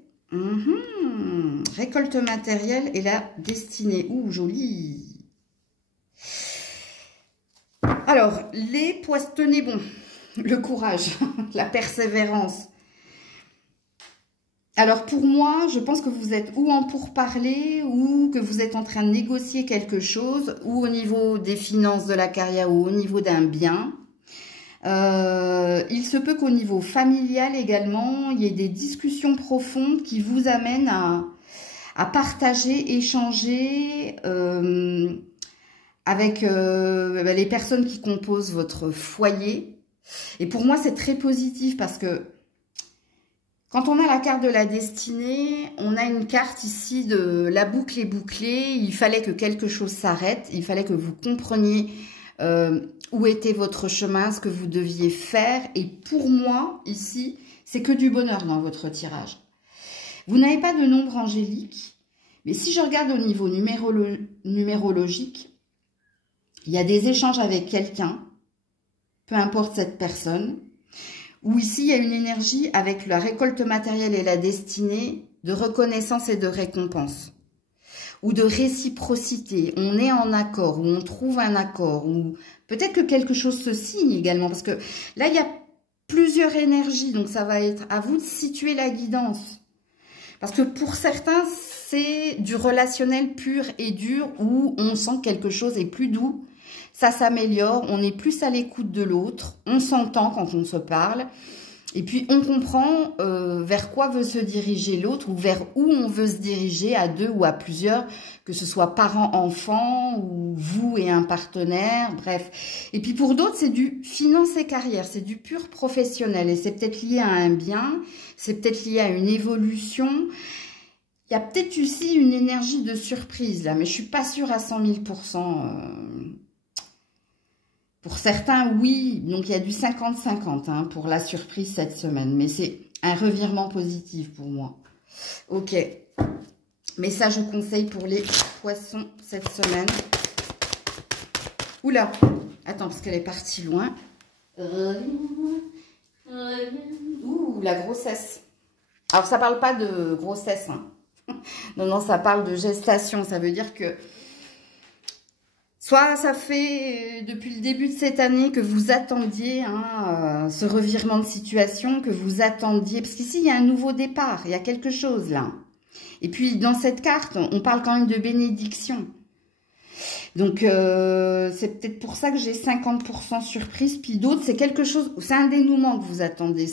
récolte matérielle et la destinée. Ouh, joli. Alors, les poissons, tenez bon, le courage, la persévérance. Alors, pour moi, je pense que vous êtes ou en pourparlers ou que vous êtes en train de négocier quelque chose, ou au niveau des finances, de la carrière, ou au niveau d'un bien. Il se peut qu'au niveau familial également, il y ait des discussions profondes qui vous amènent à partager, échanger avec les personnes qui composent votre foyer. Et pour moi, c'est très positif parce que quand on a la carte de la destinée, on a une carte ici de la boucle est bouclée. Il fallait que quelque chose s'arrête. Il fallait que vous compreniez où était votre chemin, ce que vous deviez faire. Et pour moi, ici, c'est que du bonheur dans votre tirage. Vous n'avez pas de nombre angélique, mais si je regarde au niveau numérologique, il y a des échanges avec quelqu'un, peu importe cette personne, où ici, il y a une énergie avec la récolte matérielle et la destinée, de reconnaissance et de récompense, ou de réciprocité. On est en accord, ou on trouve un accord, ou peut-être que quelque chose se signe également, parce que là, il y a plusieurs énergies, donc ça va être à vous de situer la guidance. Parce que pour certains, c'est du relationnel pur et dur, où on sent que quelque chose est plus doux, ça s'améliore, on est plus à l'écoute de l'autre, on s'entend quand on se parle, et puis on comprend vers quoi veut se diriger l'autre, ou vers où on veut se diriger à deux ou à plusieurs, que ce soit parents-enfants, ou vous et un partenaire, bref. Et puis pour d'autres, c'est du finance et carrière, c'est du pur professionnel, et c'est peut-être lié à un bien, c'est peut-être lié à une évolution. Il y a peut-être aussi une énergie de surprise là, mais je suis pas sûre à 100 000%. Pour certains, oui, donc il y a du 50-50 hein, pour la surprise cette semaine, mais c'est un revirement positif pour moi. Ok, mais ça je conseille pour les poissons cette semaine. Oula, attends, parce qu'elle est partie loin. Ouh, la grossesse. Alors ça parle pas de grossesse, hein. Non, non, ça parle de gestation, ça veut dire que soit ça fait depuis le début de cette année que vous attendiez hein, ce revirement de situation, que vous attendiez, parce qu'ici il y a un nouveau départ, il y a quelque chose là. Et puis dans cette carte, on parle quand même de bénédiction. Donc c'est peut-être pour ça que j'ai 50% surprise, puis d'autres c'est quelque chose, c'est un dénouement que vous attendez.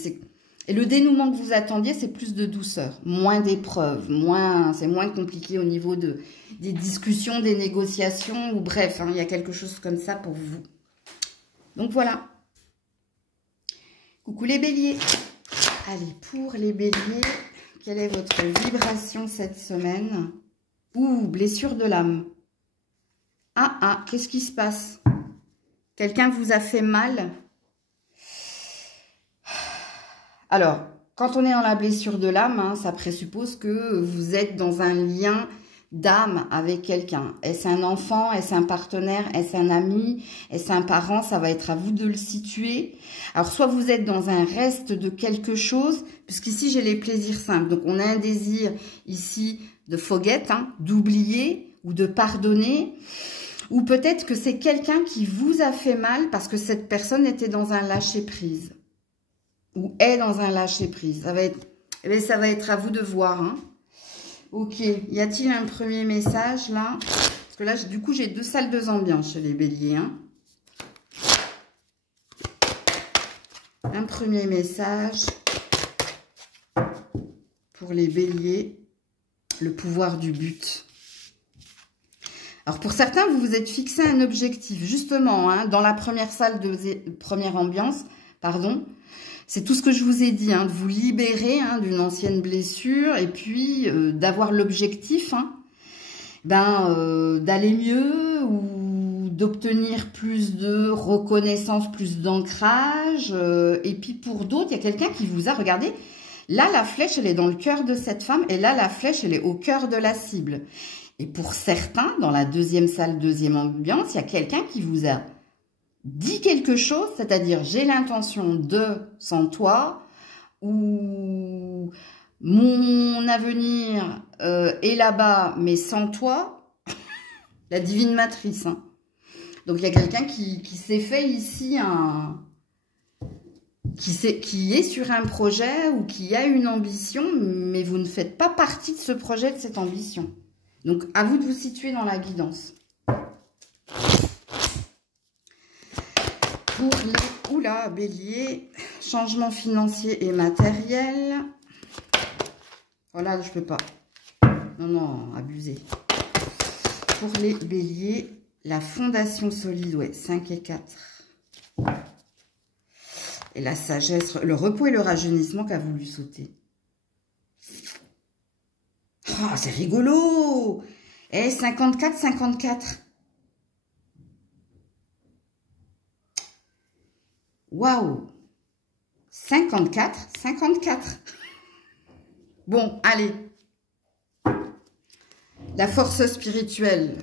Et le dénouement que vous attendiez, c'est plus de douceur, moins d'épreuves, c'est moins compliqué au niveau des discussions, des négociations, ou bref, hein, il y a quelque chose comme ça pour vous. Donc voilà. Coucou les béliers. Allez, pour les béliers, quelle est votre vibration cette semaine? Ouh, blessure de l'âme. Ah, qu'est-ce qui se passe? Quelqu'un vous a fait mal? Alors, quand on est dans la blessure de l'âme, hein, ça présuppose que vous êtes dans un lien d'âme avec quelqu'un. Est-ce un enfant? Est-ce un partenaire? Est-ce un ami? Est-ce un parent? Ça va être à vous de le situer. Alors, soit vous êtes dans un reste de quelque chose, puisqu'ici, j'ai les plaisirs simples. Donc, on a un désir ici de forget, hein, d'oublier ou de pardonner. Ou peut-être que c'est quelqu'un qui vous a fait mal parce que cette personne était dans un lâcher-prise. Ou est dans un lâcher-prise. Ça va être à vous de voir. Hein. Ok. Y a-t-il un premier message là? Parce que là, du coup, j'ai 2 salles, 2 ambiances chez les béliers. Hein. Un premier message pour les béliers. Le pouvoir du but. Alors, pour certains, vous vous êtes fixé un objectif. Justement, hein, dans la première salle, première ambiance, pardon. C'est tout ce que je vous ai dit, hein, de vous libérer hein, d'une ancienne blessure et puis d'avoir l'objectif hein, d'aller mieux ou d'obtenir plus de reconnaissance, plus d'ancrage. Et puis pour d'autres, il y a quelqu'un qui vous a regardé. Là, la flèche, elle est dans le cœur de cette femme et là, la flèche, elle est au cœur de la cible. Et pour certains, dans la deuxième salle, deuxième ambiance, il y a quelqu'un qui vous a dit quelque chose, c'est-à-dire j'ai l'intention de sans toi, ou mon avenir est là-bas, mais sans toi, la divine matrice. Hein. Donc il y a quelqu'un qui s'est fait ici qui est sur un projet ou qui a une ambition, mais vous ne faites pas partie de ce projet, de cette ambition. Donc à vous de vous situer dans la guidance. Pour les oula, bélier, changement financier et matériel. Voilà, je peux pas. Non, abusé. Pour les béliers, la fondation solide, ouais, 5 et 4. Et la sagesse, le repos et le rajeunissement qu'a voulu sauter. Oh, c'est rigolo. Eh, 54, 54. Waouh! 54, 54. Bon, allez. La force spirituelle.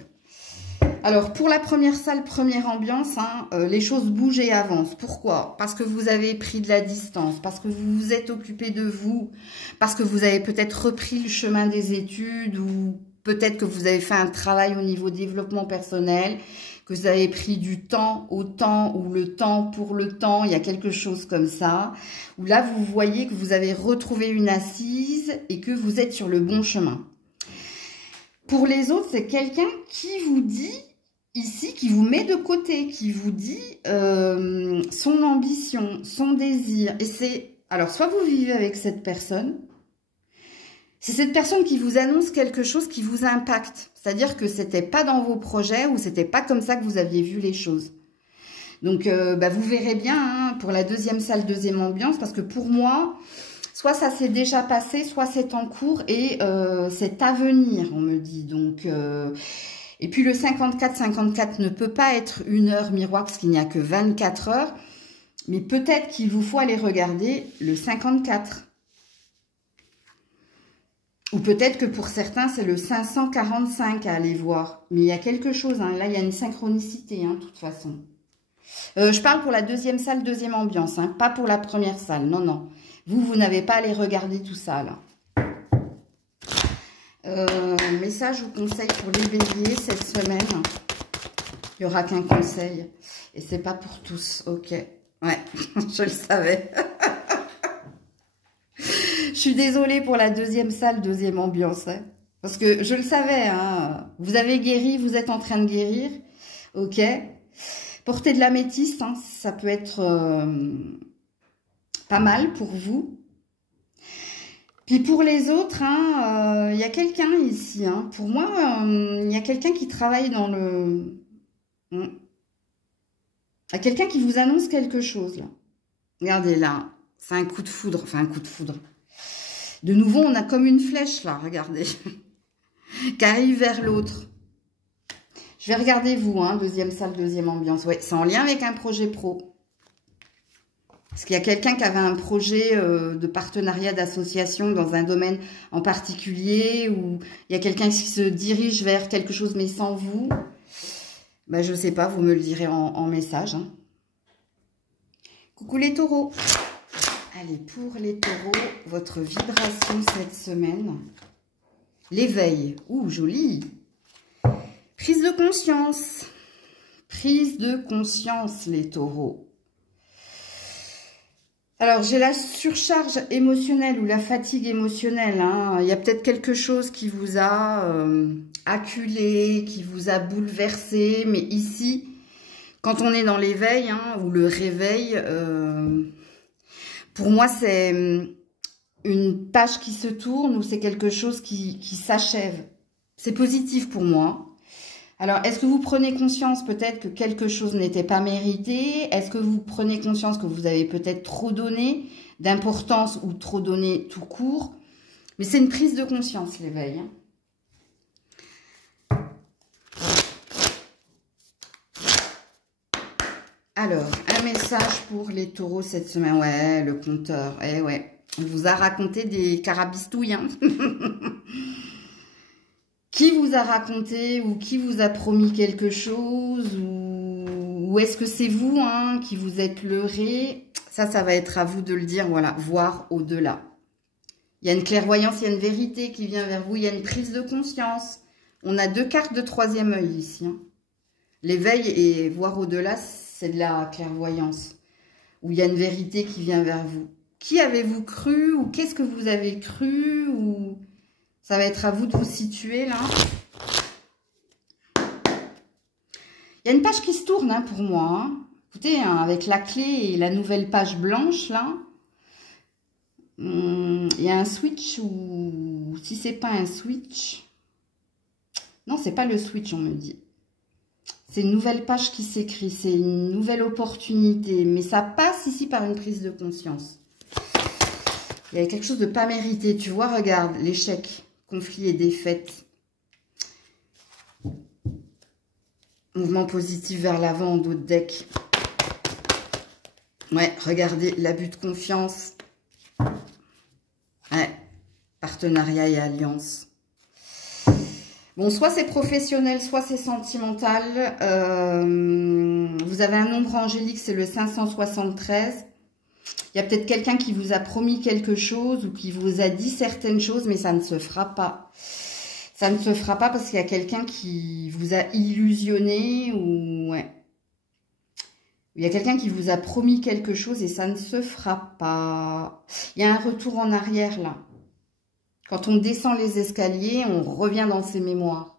Alors, pour la première salle, première ambiance, hein, les choses bougent et avancent. Pourquoi? Parce que vous avez pris de la distance, parce que vous vous êtes occupé de vous, parce que vous avez peut-être repris le chemin des études ou peut-être que vous avez fait un travail au niveau développement personnel, que vous avez pris du temps au temps ou le temps pour le temps, il y a quelque chose comme ça, où là, vous voyez que vous avez retrouvé une assise et que vous êtes sur le bon chemin. Pour les autres, c'est quelqu'un qui vous dit, ici, qui vous met de côté, qui vous dit son ambition, son désir. Et c'est, alors, soit vous vivez avec cette personne, c'est cette personne qui vous annonce quelque chose qui vous impacte. C'est-à-dire que c'était pas dans vos projets ou c'était pas comme ça que vous aviez vu les choses. Donc, vous verrez bien hein, pour la deuxième salle, deuxième ambiance, parce que pour moi, soit ça s'est déjà passé, soit c'est en cours et c'est à venir, on me dit. Donc, et puis le 54-54 ne peut pas être une heure miroir parce qu'il n'y a que 24 heures. Mais peut-être qu'il vous faut aller regarder le 54. Ou peut-être que pour certains, c'est le 545 à aller voir. Mais il y a quelque chose, hein. Là, il y a une synchronicité, hein, de toute façon. Je parle pour la deuxième salle, deuxième ambiance, hein, pas pour la première salle, non, non. Vous n'avez pas à aller regarder tout ça, là. Message ou conseil pour les béliers cette semaine. Il n'y aura qu'un conseil. Et c'est pas pour tous, ok. Ouais, je le savais. Je suis désolée pour la deuxième salle, deuxième ambiance. Hein, parce que je le savais, hein, vous avez guéri, vous êtes en train de guérir. Ok. Porter de l'améthyste, hein, ça peut être pas mal pour vous. Puis pour les autres, hein, y a quelqu'un ici. Hein, pour moi, il y a quelqu'un qui travaille dans le... Il y a quelqu'un qui vous annonce quelque chose, là. Regardez, là. C'est un coup de foudre. Enfin, un coup de foudre. De nouveau, on a comme une flèche, là. Regardez. Qui arrive vers l'autre. Je vais regarder vous, hein. Deuxième salle, deuxième ambiance. Ouais, c'est en lien avec un projet pro. Parce qu'il y a quelqu'un qui avait un projet de partenariat d'association dans un domaine en particulier. Ou il y a quelqu'un qui se dirige vers quelque chose, mais sans vous. Ben, je ne sais pas, vous me le direz en message. Hein. Coucou les taureaux. Allez, pour les taureaux, votre vibration cette semaine. L'éveil. Ouh, joli. Prise de conscience. Prise de conscience, les taureaux. Alors, j'ai la surcharge émotionnelle ou la fatigue émotionnelle. Hein. Il y a peut-être quelque chose qui vous a acculé, qui vous a bouleversé. Mais ici, quand on est dans l'éveil hein, ou le réveil, pour moi, c'est une page qui se tourne ou c'est quelque chose qui s'achève. C'est positif pour moi. Alors, est-ce que vous prenez conscience peut-être que quelque chose n'était pas mérité? Est-ce que vous prenez conscience que vous avez peut-être trop donné d'importance ou trop donné tout court? Mais c'est une prise de conscience, l'éveil. Hein. Alors, un message pour les taureaux cette semaine. Ouais, le compteur. Eh ouais, on vous a raconté des carabistouilles. Hein. Qui vous a raconté ou qui vous a promis quelque chose ou est-ce que c'est vous hein, qui vous êtes leurré? Ça va être à vous de le dire, voilà, voir au-delà. Il y a une clairvoyance, il y a une vérité qui vient vers vous, il y a une prise de conscience. On a deux cartes de troisième œil ici. Hein. L'éveil et voir au-delà, c'est de la clairvoyance. Où il y a une vérité qui vient vers vous. Qui avez-vous cru ou qu'est-ce que vous avez cru ou... Ça va être à vous de vous situer, là. Il y a une page qui se tourne, hein, pour moi. Hein. Écoutez, hein, avec la clé et la nouvelle page blanche, là. Il y a un switch ou... Si c'est pas un switch... Non, c'est pas le switch, on me dit. C'est une nouvelle page qui s'écrit. C'est une nouvelle opportunité. Mais ça passe ici par une prise de conscience. Il y a quelque chose de pas mérité. Tu vois, regarde, l'échec. Conflit et défaite. Mouvement positif vers l'avant, en dos de deck. Ouais, regardez, l'abus de confiance. Ouais, partenariat et alliance. Bon, soit c'est professionnel, soit c'est sentimental. Vous avez un nombre angélique, c'est le 573. Il y a peut-être quelqu'un qui vous a promis quelque chose ou qui vous a dit certaines choses, mais ça ne se fera pas. Ça ne se fera pas parce qu'il y a quelqu'un qui vous a illusionné ou... Ouais. Il y a quelqu'un qui vous a promis quelque chose et ça ne se fera pas. Il y a un retour en arrière là. Quand on descend les escaliers, on revient dans ses mémoires.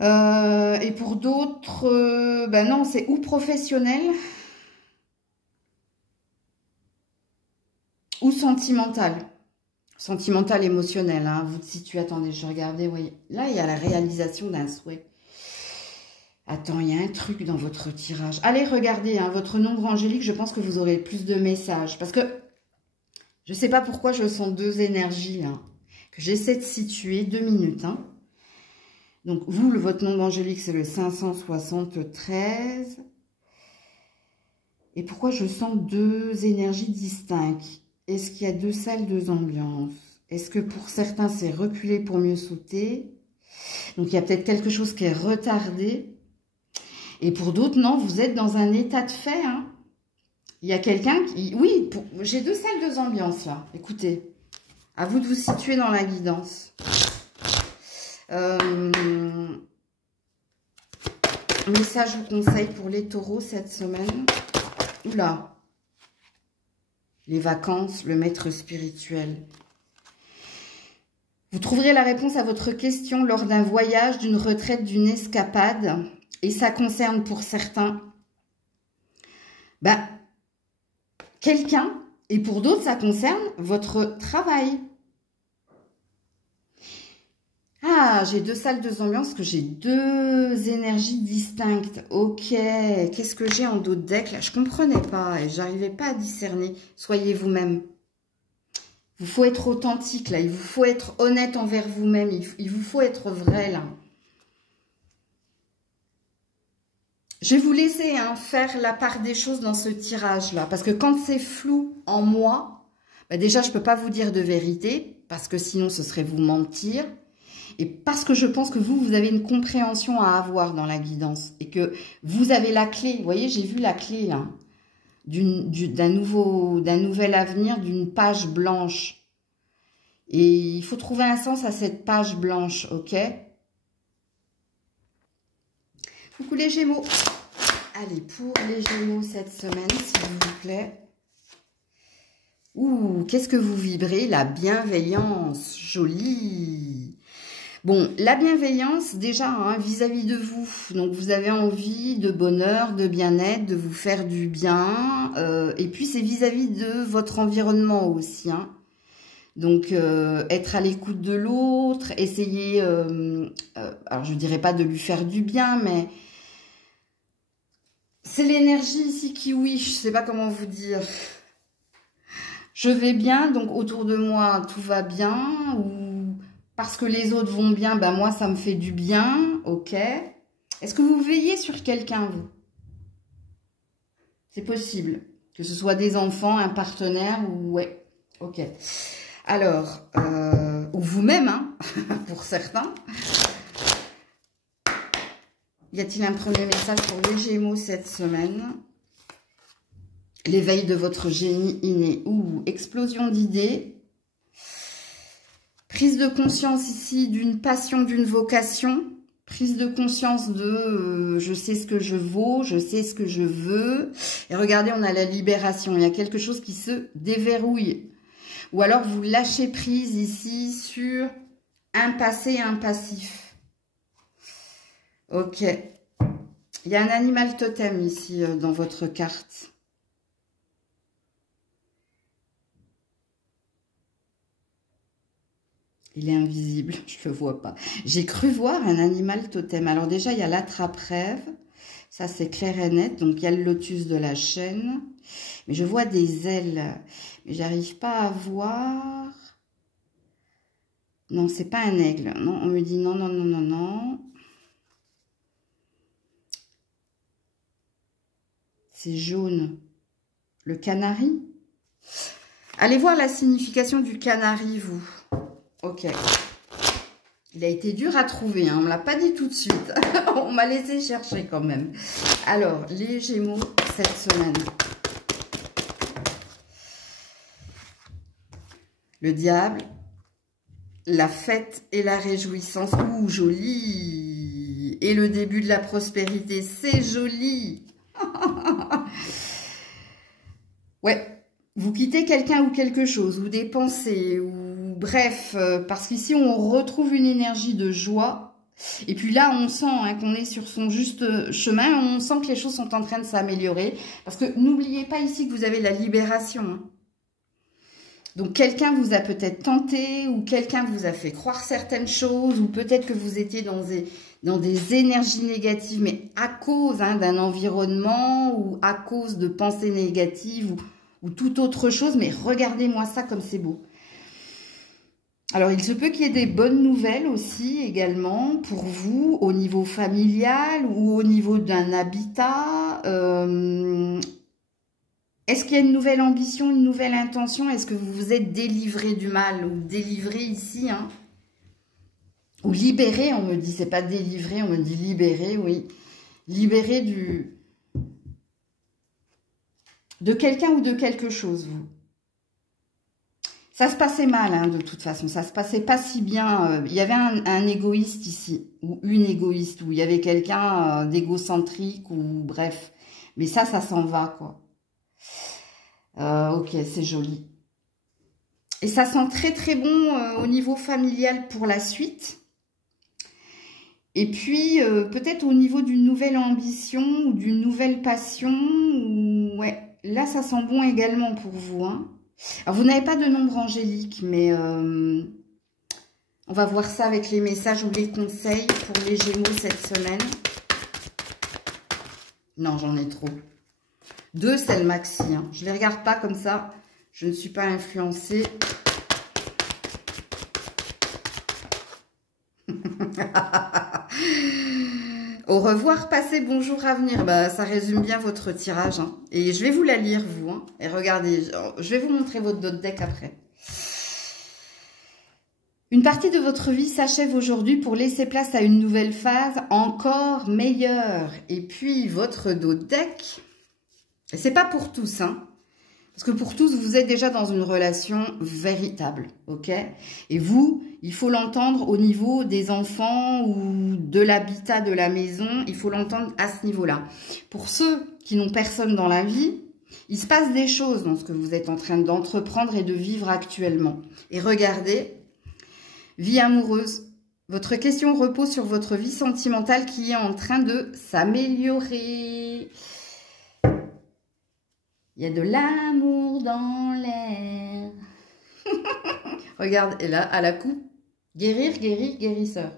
Et pour d'autres, ben non, c'est ou professionnel ou sentimental. Sentimental, émotionnel. Hein. Vous te situez, attendez, je regardais, vous voyez. Là, il y a la réalisation d'un souhait. Attends, il y a un truc dans votre tirage. Allez, regardez, hein, votre nombre angélique, je pense que vous aurez plus de messages. Parce que, je ne sais pas pourquoi je sens deux énergies, là, que j'essaie de situer. 2 minutes, hein. Donc, vous, votre nombre angélique, c'est le 573. Et pourquoi je sens deux énergies distinctes? Est-ce qu'il y a 2 salles, 2 ambiances? Est-ce que pour certains, c'est reculer pour mieux sauter? Donc, il y a peut-être quelque chose qui est retardé. Et pour d'autres, non, vous êtes dans un état de fait. Hein. Il y a quelqu'un qui... Oui, j'ai 2 salles, 2 ambiances, là. Écoutez, à vous de vous situer dans la guidance. Message ou conseil pour les taureaux cette semaine. Oula. Les vacances, le maître spirituel. Vous trouverez la réponse à votre question lors d'un voyage, d'une retraite, d'une escapade. Et ça concerne pour certains quelqu'un. Et pour d'autres, ça concerne votre travail. Ah, j'ai 2 salles, 2 ambiances, que j'ai 2 énergies distinctes. Ok, qu'est-ce que j'ai en dos de deck là? Je comprenais pas et j'arrivais pas à discerner. Soyez vous-même. Il faut être authentique là, il vous faut être honnête envers vous-même, il vous faut être vrai là. Je vais vous laisser faire la part des choses dans ce tirage là, parce que quand c'est flou en moi, déjà je peux pas vous dire de vérité, parce que sinon ce serait vous mentir. Et parce que je pense que vous avez une compréhension à avoir dans la guidance. Et que vous avez la clé. Vous voyez, j'ai vu la clé là. D'un nouvel avenir, d'une page blanche. Et il faut trouver un sens à cette page blanche, ok? Coucou les Gémeaux. Allez, pour les Gémeaux cette semaine, s'il vous plaît. Ouh, qu'est-ce que vous vibrez? La bienveillance. Joli. Bon, la bienveillance, déjà, vis-à-vis de vous. Donc, vous avez envie de bonheur, de bien-être, de vous faire du bien. Et puis, c'est vis-à-vis de votre environnement aussi. Hein. Donc, être à l'écoute de l'autre, essayer... alors, je ne dirais pas de lui faire du bien, mais... C'est l'énergie ici qui, oui, je ne sais pas comment vous dire. Je vais bien, donc autour de moi, tout va bien, ou... Parce que les autres vont bien, moi, ça me fait du bien, ok. Est-ce que vous veillez sur quelqu'un, vous? C'est possible. Que ce soit des enfants, un partenaire, ou... Ouais, ok. Alors, ou vous-même, hein, pour certains. Y a-t-il un premier message pour les Gémeaux cette semaine? L'éveil de votre génie inné. Ou explosion d'idées. Prise de conscience ici d'une passion, d'une vocation. Prise de conscience de je sais ce que je vaux, je sais ce que je veux. Et regardez, on a la libération. Il y a quelque chose qui se déverrouille. Ou alors vous lâchez prise ici sur un passé et un passif. Ok. Il y a un animal totem ici dans votre carte. Il est invisible, je ne le vois pas. J'ai cru voir un animal totem. Alors déjà, il y a l'attrape-rêve. Ça, c'est clair et net. Donc, il y a le lotus de la chaîne. Mais je vois des ailes. Mais j'arrive pas à voir. Non, c'est pas un aigle. Non, on me dit non, non, non, non, non. C'est jaune. Le canari. Allez voir la signification du canari, vous. Ok. Il a été dur à trouver, hein. On ne me l'a pas dit tout de suite. On m'a laissé chercher quand même. Alors, les Gémeaux, cette semaine. Le diable, la fête et la réjouissance. Ouh, joli. Et le début de la prospérité, c'est joli. Ouais, vous quittez quelqu'un ou quelque chose, ou des pensées, ou bref, parce qu'ici on retrouve une énergie de joie. Et puis là, on sent hein, qu'on est sur son juste chemin, on sent que les choses sont en train de s'améliorer. Parce que n'oubliez pas ici que vous avez la libération. Hein. Donc, quelqu'un vous a peut-être tenté ou quelqu'un vous a fait croire certaines choses ou peut-être que vous étiez dans des énergies négatives, mais à cause hein, d'un environnement ou à cause de pensées négatives ou toute autre chose. Mais regardez-moi ça comme c'est beau. Alors, il se peut qu'il y ait des bonnes nouvelles aussi également pour vous au niveau familial ou au niveau d'un habitat. Est-ce qu'il y a une nouvelle ambition, une nouvelle intention? Est-ce que vous vous êtes délivré du mal ou délivré ici hein? Ou libéré, on me dit, c'est pas délivré, on me dit libéré, oui. Libéré de quelqu'un ou de quelque chose, vous. Ça se passait mal, hein, de toute façon. Ça se passait pas si bien. Il y avait un égoïste ici, ou une égoïste, ou il y avait quelqu'un d'égocentrique, ou bref. Mais ça s'en va, quoi. Ok, c'est joli. Et ça sent très très bon au niveau familial pour la suite. Et puis, peut-être au niveau d'une nouvelle ambition ou d'une nouvelle passion. Ouais, là, ça sent bon également pour vous. Hein. Alors, vous n'avez pas de nombre angélique, mais on va voir ça avec les messages ou les conseils pour les Gémeaux cette semaine. Non, j'en ai trop. 2, c'est le maxi. Hein. Je ne les regarde pas comme ça. Je ne suis pas influencée. Au revoir, passé, bonjour, avenir. Bah, ça résume bien votre tirage. Hein. Et je vais vous la lire, vous. Hein. Et regardez, je vais vous montrer votre deck après. Une partie de votre vie s'achève aujourd'hui pour laisser place à une nouvelle phase encore meilleure. Et puis, votre deck... Et c'est pas pour tous, hein. Parce que pour tous, vous êtes déjà dans une relation véritable, ok? Et vous, il faut l'entendre au niveau des enfants ou de l'habitat de la maison. Il faut l'entendre à ce niveau-là. Pour ceux qui n'ont personne dans la vie, il se passe des choses dans ce que vous êtes en train d'entreprendre et de vivre actuellement. Et regardez, vie amoureuse. Votre question repose sur votre vie sentimentale qui est en train de s'améliorer. Il y a de l'amour dans l'air. Regarde, et là, à la coupe, guérir, guérir, guérisseur.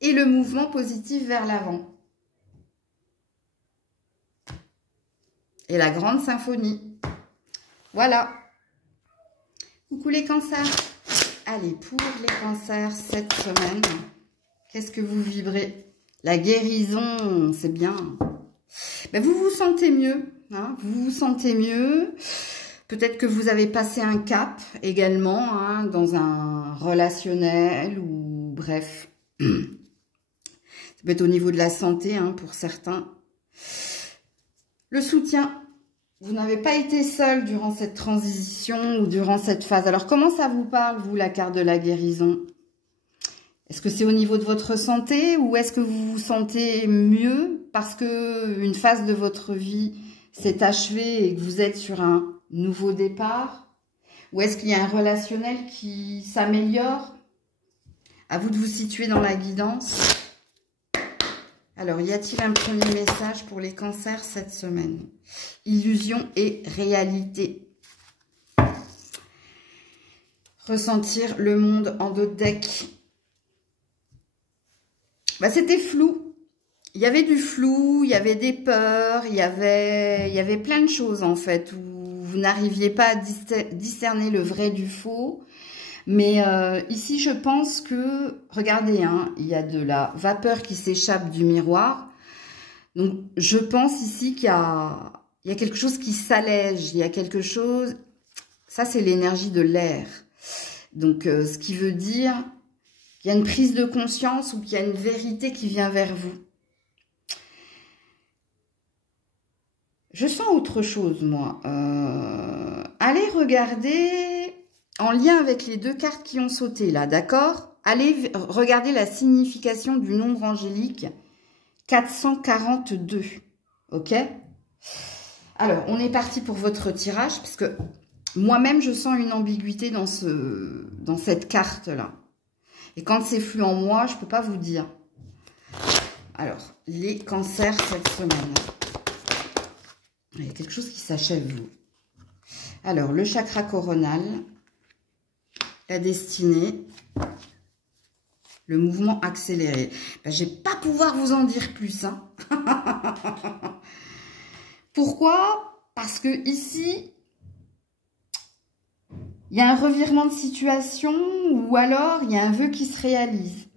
Et le mouvement positif vers l'avant. Et la grande symphonie. Voilà. Coucou les cancers. Allez, pour les cancers, cette semaine, qu'est-ce que vous vibrez? La guérison, c'est bien. Ben, vous vous sentez mieux, hein, vous vous sentez mieux. Peut-être que vous avez passé un cap également hein, dans un relationnel ou bref. Ça peut être au niveau de la santé hein, pour certains. Le soutien. Vous n'avez pas été seul durant cette transition ou durant cette phase. Alors, comment ça vous parle, vous, la carte de la guérison? Est-ce que c'est au niveau de votre santé ou est-ce que vous vous sentez mieux parce que une phase de votre vie s'est achevée et que vous êtes sur un nouveau départ? Ou est-ce qu'il y a un relationnel qui s'améliore? À vous de vous situer dans la guidance. Alors, y a-t-il un premier message pour les cancers cette semaine? Illusion et réalité. Ressentir le monde en deux decks. Bah, c'était flou. Il y avait du flou, il y avait des peurs, il y avait plein de choses en fait où vous n'arriviez pas à discerner le vrai du faux. Mais ici, je pense que, regardez, hein, il y a de la vapeur qui s'échappe du miroir. Donc, je pense ici qu'il y a quelque chose qui s'allège, il y a quelque chose... Ça, c'est l'énergie de l'air. Donc, ce qui veut dire qu'il y a une prise de conscience ou qu'il y a une vérité qui vient vers vous. Je sens autre chose, moi. Allez regarder, en lien avec les deux cartes qui ont sauté, là, d'accord? Allez regarder la signification du nombre angélique 442, ok? Alors, on est parti pour votre tirage, parce que moi-même, je sens une ambiguïté dans cette carte-là. Et quand c'est flou en moi, je ne peux pas vous dire. Alors, les cancers cette semaine. Il y a quelque chose qui s'achève, vous. Alors, le chakra coronal, la destinée, le mouvement accéléré. Ben, je ne vais pas pouvoir vous en dire plus. Hein. Pourquoi? Parce que ici, il y a un revirement de situation ou alors il y a un vœu qui se réalise.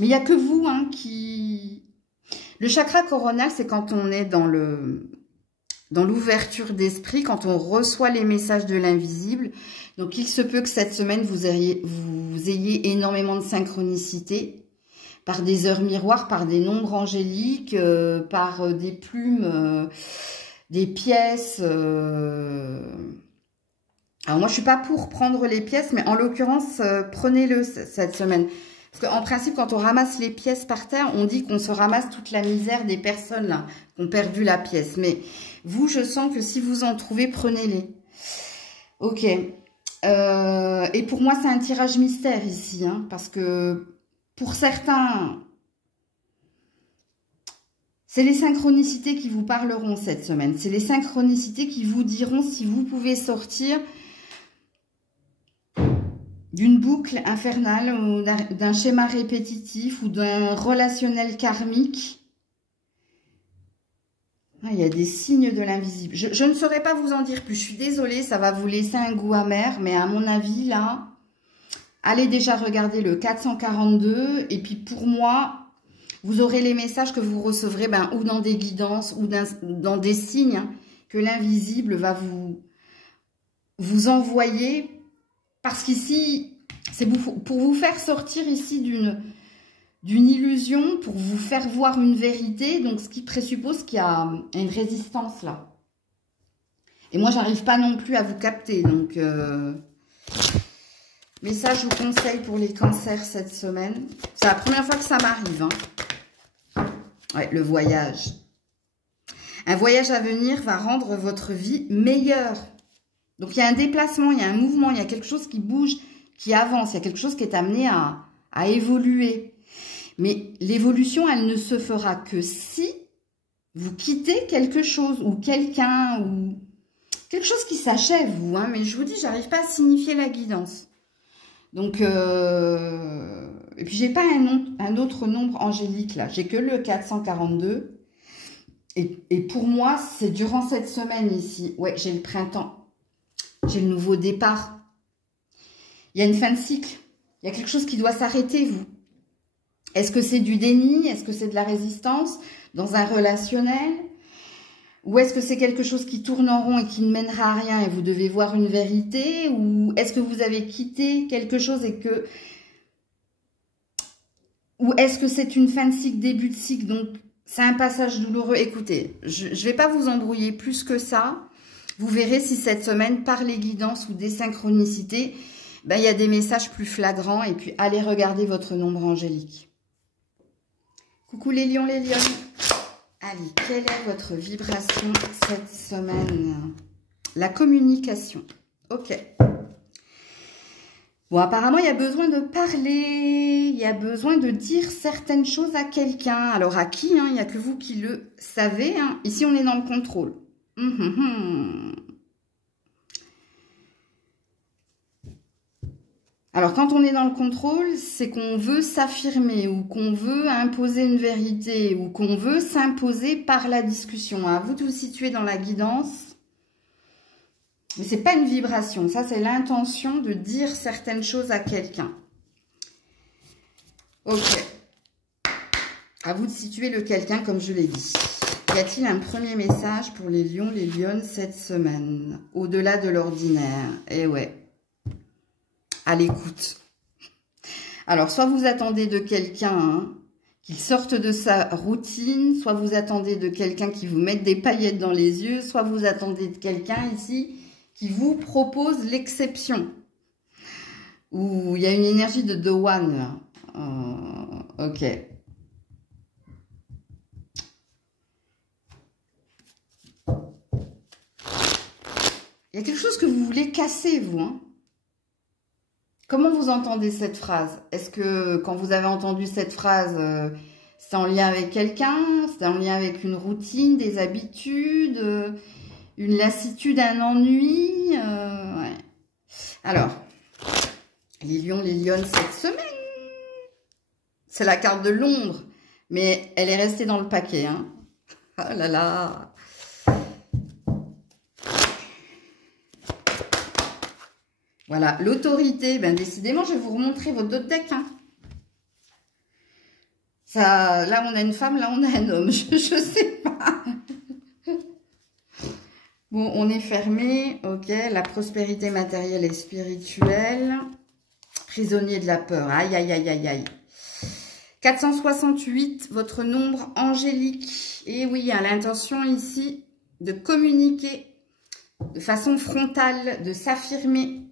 Mais il n'y a que vous hein, qui... Le chakra coronal, c'est quand on est dans l'ouverture d'esprit, quand on reçoit les messages de l'invisible. Donc, il se peut que cette semaine, vous ayez énormément de synchronicité par des heures miroirs, par des nombres angéliques, par des plumes, des pièces. Alors, moi, je suis pas pour prendre les pièces, mais en l'occurrence, prenez-le cette semaine. Parce qu'en principe, quand on ramasse les pièces par terre, on dit qu'on se ramasse toute la misère des personnes là, qui ont perdu la pièce. Mais vous, je sens que si vous en trouvez, prenez-les. Ok. Et pour moi, c'est un tirage mystère ici. Hein, parce que pour certains, c'est les synchronicités qui vous parleront cette semaine. C'est les synchronicités qui vous diront si vous pouvez sortir d'une boucle infernale ou d'un schéma répétitif ou d'un relationnel karmique. Ah, il y a des signes de l'invisible. Je ne saurais pas vous en dire plus. Je suis désolée, ça va vous laisser un goût amer. Mais à mon avis, là, allez déjà regarder le 442. Et puis pour moi, vous aurez les messages que vous recevrez ou dans des guidances ou dans des signes hein, que l'invisible va vous envoyer. Parce qu'ici, c'est pour vous faire sortir ici d'une illusion, pour vous faire voir une vérité, donc ce qui présuppose qu'il y a une résistance là. Et moi, j'arrive pas non plus à vous capter, donc... Message ou conseil pour les cancers cette semaine. C'est la première fois que ça m'arrive. Hein. Ouais, le voyage. Un voyage à venir va rendre votre vie meilleure. Donc, il y a un déplacement, il y a un mouvement, il y a quelque chose qui bouge, qui avance. Il y a quelque chose qui est amené à évoluer. Mais l'évolution, elle ne se fera que si vous quittez quelque chose ou quelqu'un ou quelque chose qui s'achève, vous. Hein. Mais je vous dis, j'arrive pas à signifier la guidance. Donc, et puis, j'ai pas un autre nombre angélique là. J'ai que le 442. Et pour moi, c'est durant cette semaine ici. Ouais, j'ai le printemps. J'ai le nouveau départ. Il y a une fin de cycle. Il y a quelque chose qui doit s'arrêter, vous. Est-ce que c'est du déni? Est-ce que c'est de la résistance dans un relationnel? Ou est-ce que c'est quelque chose qui tourne en rond et qui ne mènera à rien et vous devez voir une vérité? Ou est-ce que vous avez quitté quelque chose et que... Ou est-ce que c'est une fin de cycle, début de cycle? Donc, c'est un passage douloureux. Écoutez, je ne vais pas vous embrouiller plus que ça. Vous verrez si cette semaine, par les guidances ou des synchronicités, il y a des messages plus flagrants. Et puis, allez regarder votre nombre angélique. Coucou les lions, les lionnes. Allez, quelle est votre vibration cette semaine? La communication. Ok. Bon, apparemment, il y a besoin de parler. Il y a besoin de dire certaines choses à quelqu'un. Alors, à qui hein? Il n'y a que vous qui le savez. Hein. Ici, on est dans le contrôle. Alors, quand on est dans le contrôle, c'est qu'on veut s'affirmer ou qu'on veut imposer une vérité ou qu'on veut s'imposer par la discussion. À vous de vous situer dans la guidance. Mais ce n'est pas une vibration. Ça, c'est l'intention de dire certaines choses à quelqu'un. Ok. À vous de situer le quelqu'un, comme je l'ai dit. Y a-t-il un premier message pour les lions, les lionnes cette semaine? Au-delà de l'ordinaire. Eh ouais. À l'écoute. Alors, soit vous attendez de quelqu'un qu'il sorte de sa routine, soit vous attendez de quelqu'un qui vous mette des paillettes dans les yeux, soit vous attendez de quelqu'un ici qui vous propose l'exception. Ou il y a une énergie de The One, là. Ok. Il y a quelque chose que vous voulez casser, vous, hein. Comment vous entendez cette phrase? Est-ce que quand vous avez entendu cette phrase, c'est en lien avec quelqu'un? C'est en lien avec une routine, des habitudes, une lassitude, un ennui? Ouais. Alors, les lions, les lionnes cette semaine, c'est la carte de Londres, mais elle est restée dans le paquet, hein. Oh là là. Voilà, l'autorité, ben décidément, je vais vous remontrer votre autre deck. Hein. Ça, là, on a une femme, là, on a un homme. Je sais pas. Bon, on est fermé. Ok, la prospérité matérielle et spirituelle. Prisonnier de la peur. Aïe, aïe, aïe, aïe, aïe. 468, votre nombre angélique. Et oui, il y a l'intention ici de communiquer de façon frontale, de s'affirmer.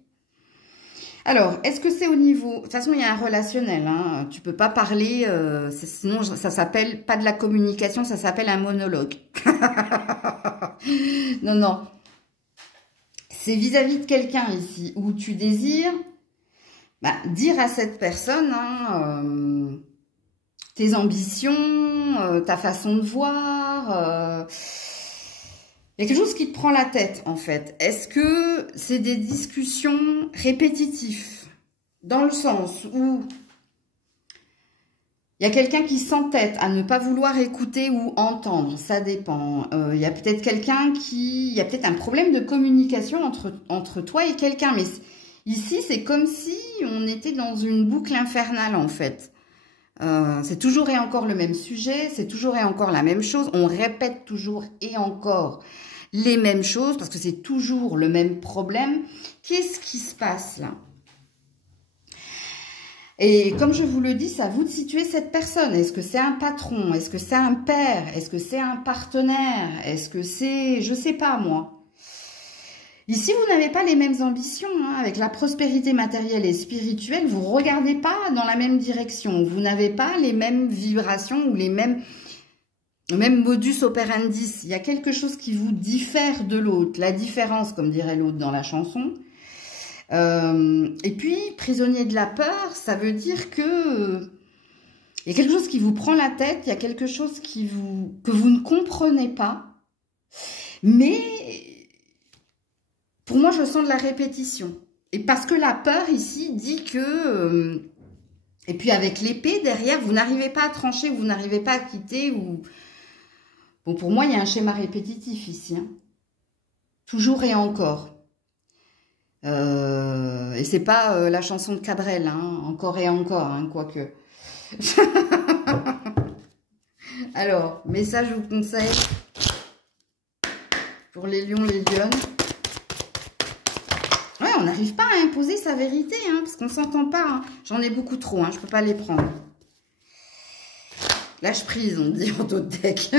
Alors, est-ce que c'est au niveau... De toute façon, il y a un relationnel. Hein. Tu peux pas parler, sinon ça s'appelle pas de la communication, ça s'appelle un monologue. Non, non. C'est vis-à-vis de quelqu'un ici, où tu désires dire à cette personne tes ambitions, ta façon de voir... Il y a quelque chose qui te prend la tête, en fait. Est-ce que c'est des discussions répétitives? Dans le sens où il y a quelqu'un qui s'entête à ne pas vouloir écouter ou entendre. Ça dépend. Il y a peut-être quelqu'un qui... Il y a peut-être un problème de communication entre toi et quelqu'un. Mais ici, c'est comme si on était dans une boucle infernale, en fait. C'est toujours et encore le même sujet, c'est toujours et encore la même chose, on répète toujours et encore les mêmes choses parce que c'est toujours le même problème. Qu'est-ce qui se passe là? Et comme je vous le dis, c'est à vous de situer cette personne. Est-ce que c'est un patron? Est-ce que c'est un père? Est-ce que c'est un partenaire? Est-ce que c'est... Je sais pas moi. Ici, vous n'avez pas les mêmes ambitions. Hein. Avec la prospérité matérielle et spirituelle, vous ne regardez pas dans la même direction. Vous n'avez pas les mêmes vibrations ou les mêmes modus operandi. Il y a quelque chose qui vous diffère de l'autre. La différence, comme dirait l'autre dans la chanson. Et puis, prisonnier de la peur, ça veut dire que... il y a quelque chose qui vous prend la tête. Il y a quelque chose que vous ne comprenez pas. Mais... pour moi, je sens de la répétition. Et parce que la peur, ici, dit que... et puis, avec l'épée, derrière, vous n'arrivez pas à trancher, vous n'arrivez pas à quitter. Ou... bon, pour moi, il y a un schéma répétitif ici. Hein. Toujours et encore. Et c'est pas la chanson de Cabrel, hein, encore et encore, hein, quoique. Alors, message ou conseil pour les lions, les lionnes. Ouais, on n'arrive pas à imposer sa vérité, hein, parce qu'on ne s'entend pas. Hein. J'en ai beaucoup trop, hein, je ne peux pas les prendre. Lâche prise, on dit en d'autres decks.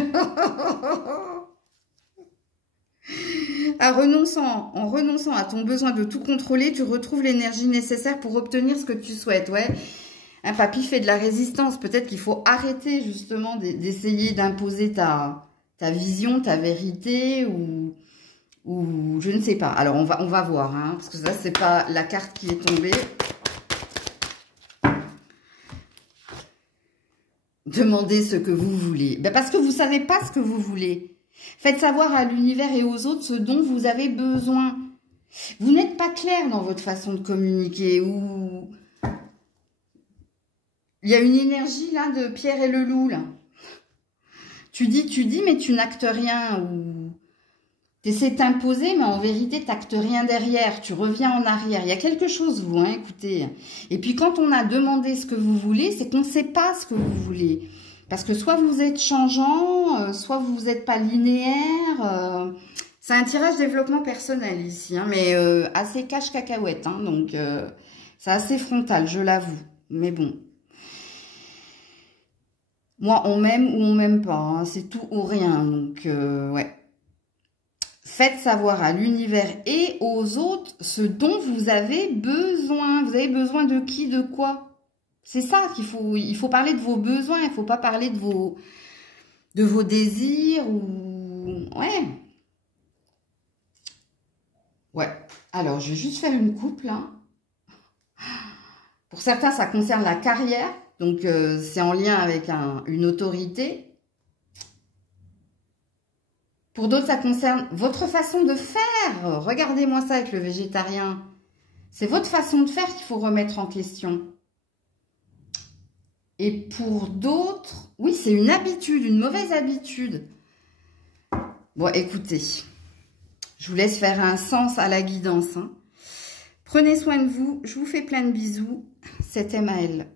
En renonçant à ton besoin de tout contrôler, tu retrouves l'énergie nécessaire pour obtenir ce que tu souhaites. Ouais, un papy fait de la résistance. Peut-être qu'il faut arrêter justement d'essayer d'imposer ta vision, ta vérité ou je ne sais pas. Alors, on va voir, hein, parce que ça, c'est pas la carte qui est tombée. Demandez ce que vous voulez. Ben parce que vous ne savez pas ce que vous voulez. Faites savoir à l'univers et aux autres ce dont vous avez besoin. Vous n'êtes pas clair dans votre façon de communiquer. Ou il y a une énergie là de Pierre et le loup. Là. Tu dis, mais tu n'actes rien. Ou tu essaies de t'imposer, mais en vérité, tu n'actes rien derrière. Tu reviens en arrière. Il y a quelque chose, vous, hein, écoutez. Et puis, quand on a demandé ce que vous voulez, c'est qu'on ne sait pas ce que vous voulez. Parce que soit vous êtes changeant, soit vous n'êtes pas linéaire. C'est un tirage développement personnel ici, hein, mais assez cache-cacahuète. Hein, donc, c'est assez frontal, je l'avoue. Mais bon. Moi, on m'aime ou on m'aime pas. Hein, c'est tout ou rien. Donc, ouais. Faites savoir à l'univers et aux autres ce dont vous avez besoin. Vous avez besoin de qui, de quoi? C'est ça qu'il faut. Il faut parler de vos besoins. Il ne faut pas parler de vos désirs ou... Ouais. Ouais. Alors, je vais juste faire une coupe, là. Pour certains, ça concerne la carrière. Donc, c'est en lien avec une autorité. Pour d'autres, ça concerne votre façon de faire. Regardez-moi ça avec le végétarien. C'est votre façon de faire qu'il faut remettre en question. Et pour d'autres, oui, c'est une habitude, une mauvaise habitude. Bon, écoutez, je vous laisse faire un sens à la guidance. Hein. Prenez soin de vous. Je vous fais plein de bisous. C'était Maëlle.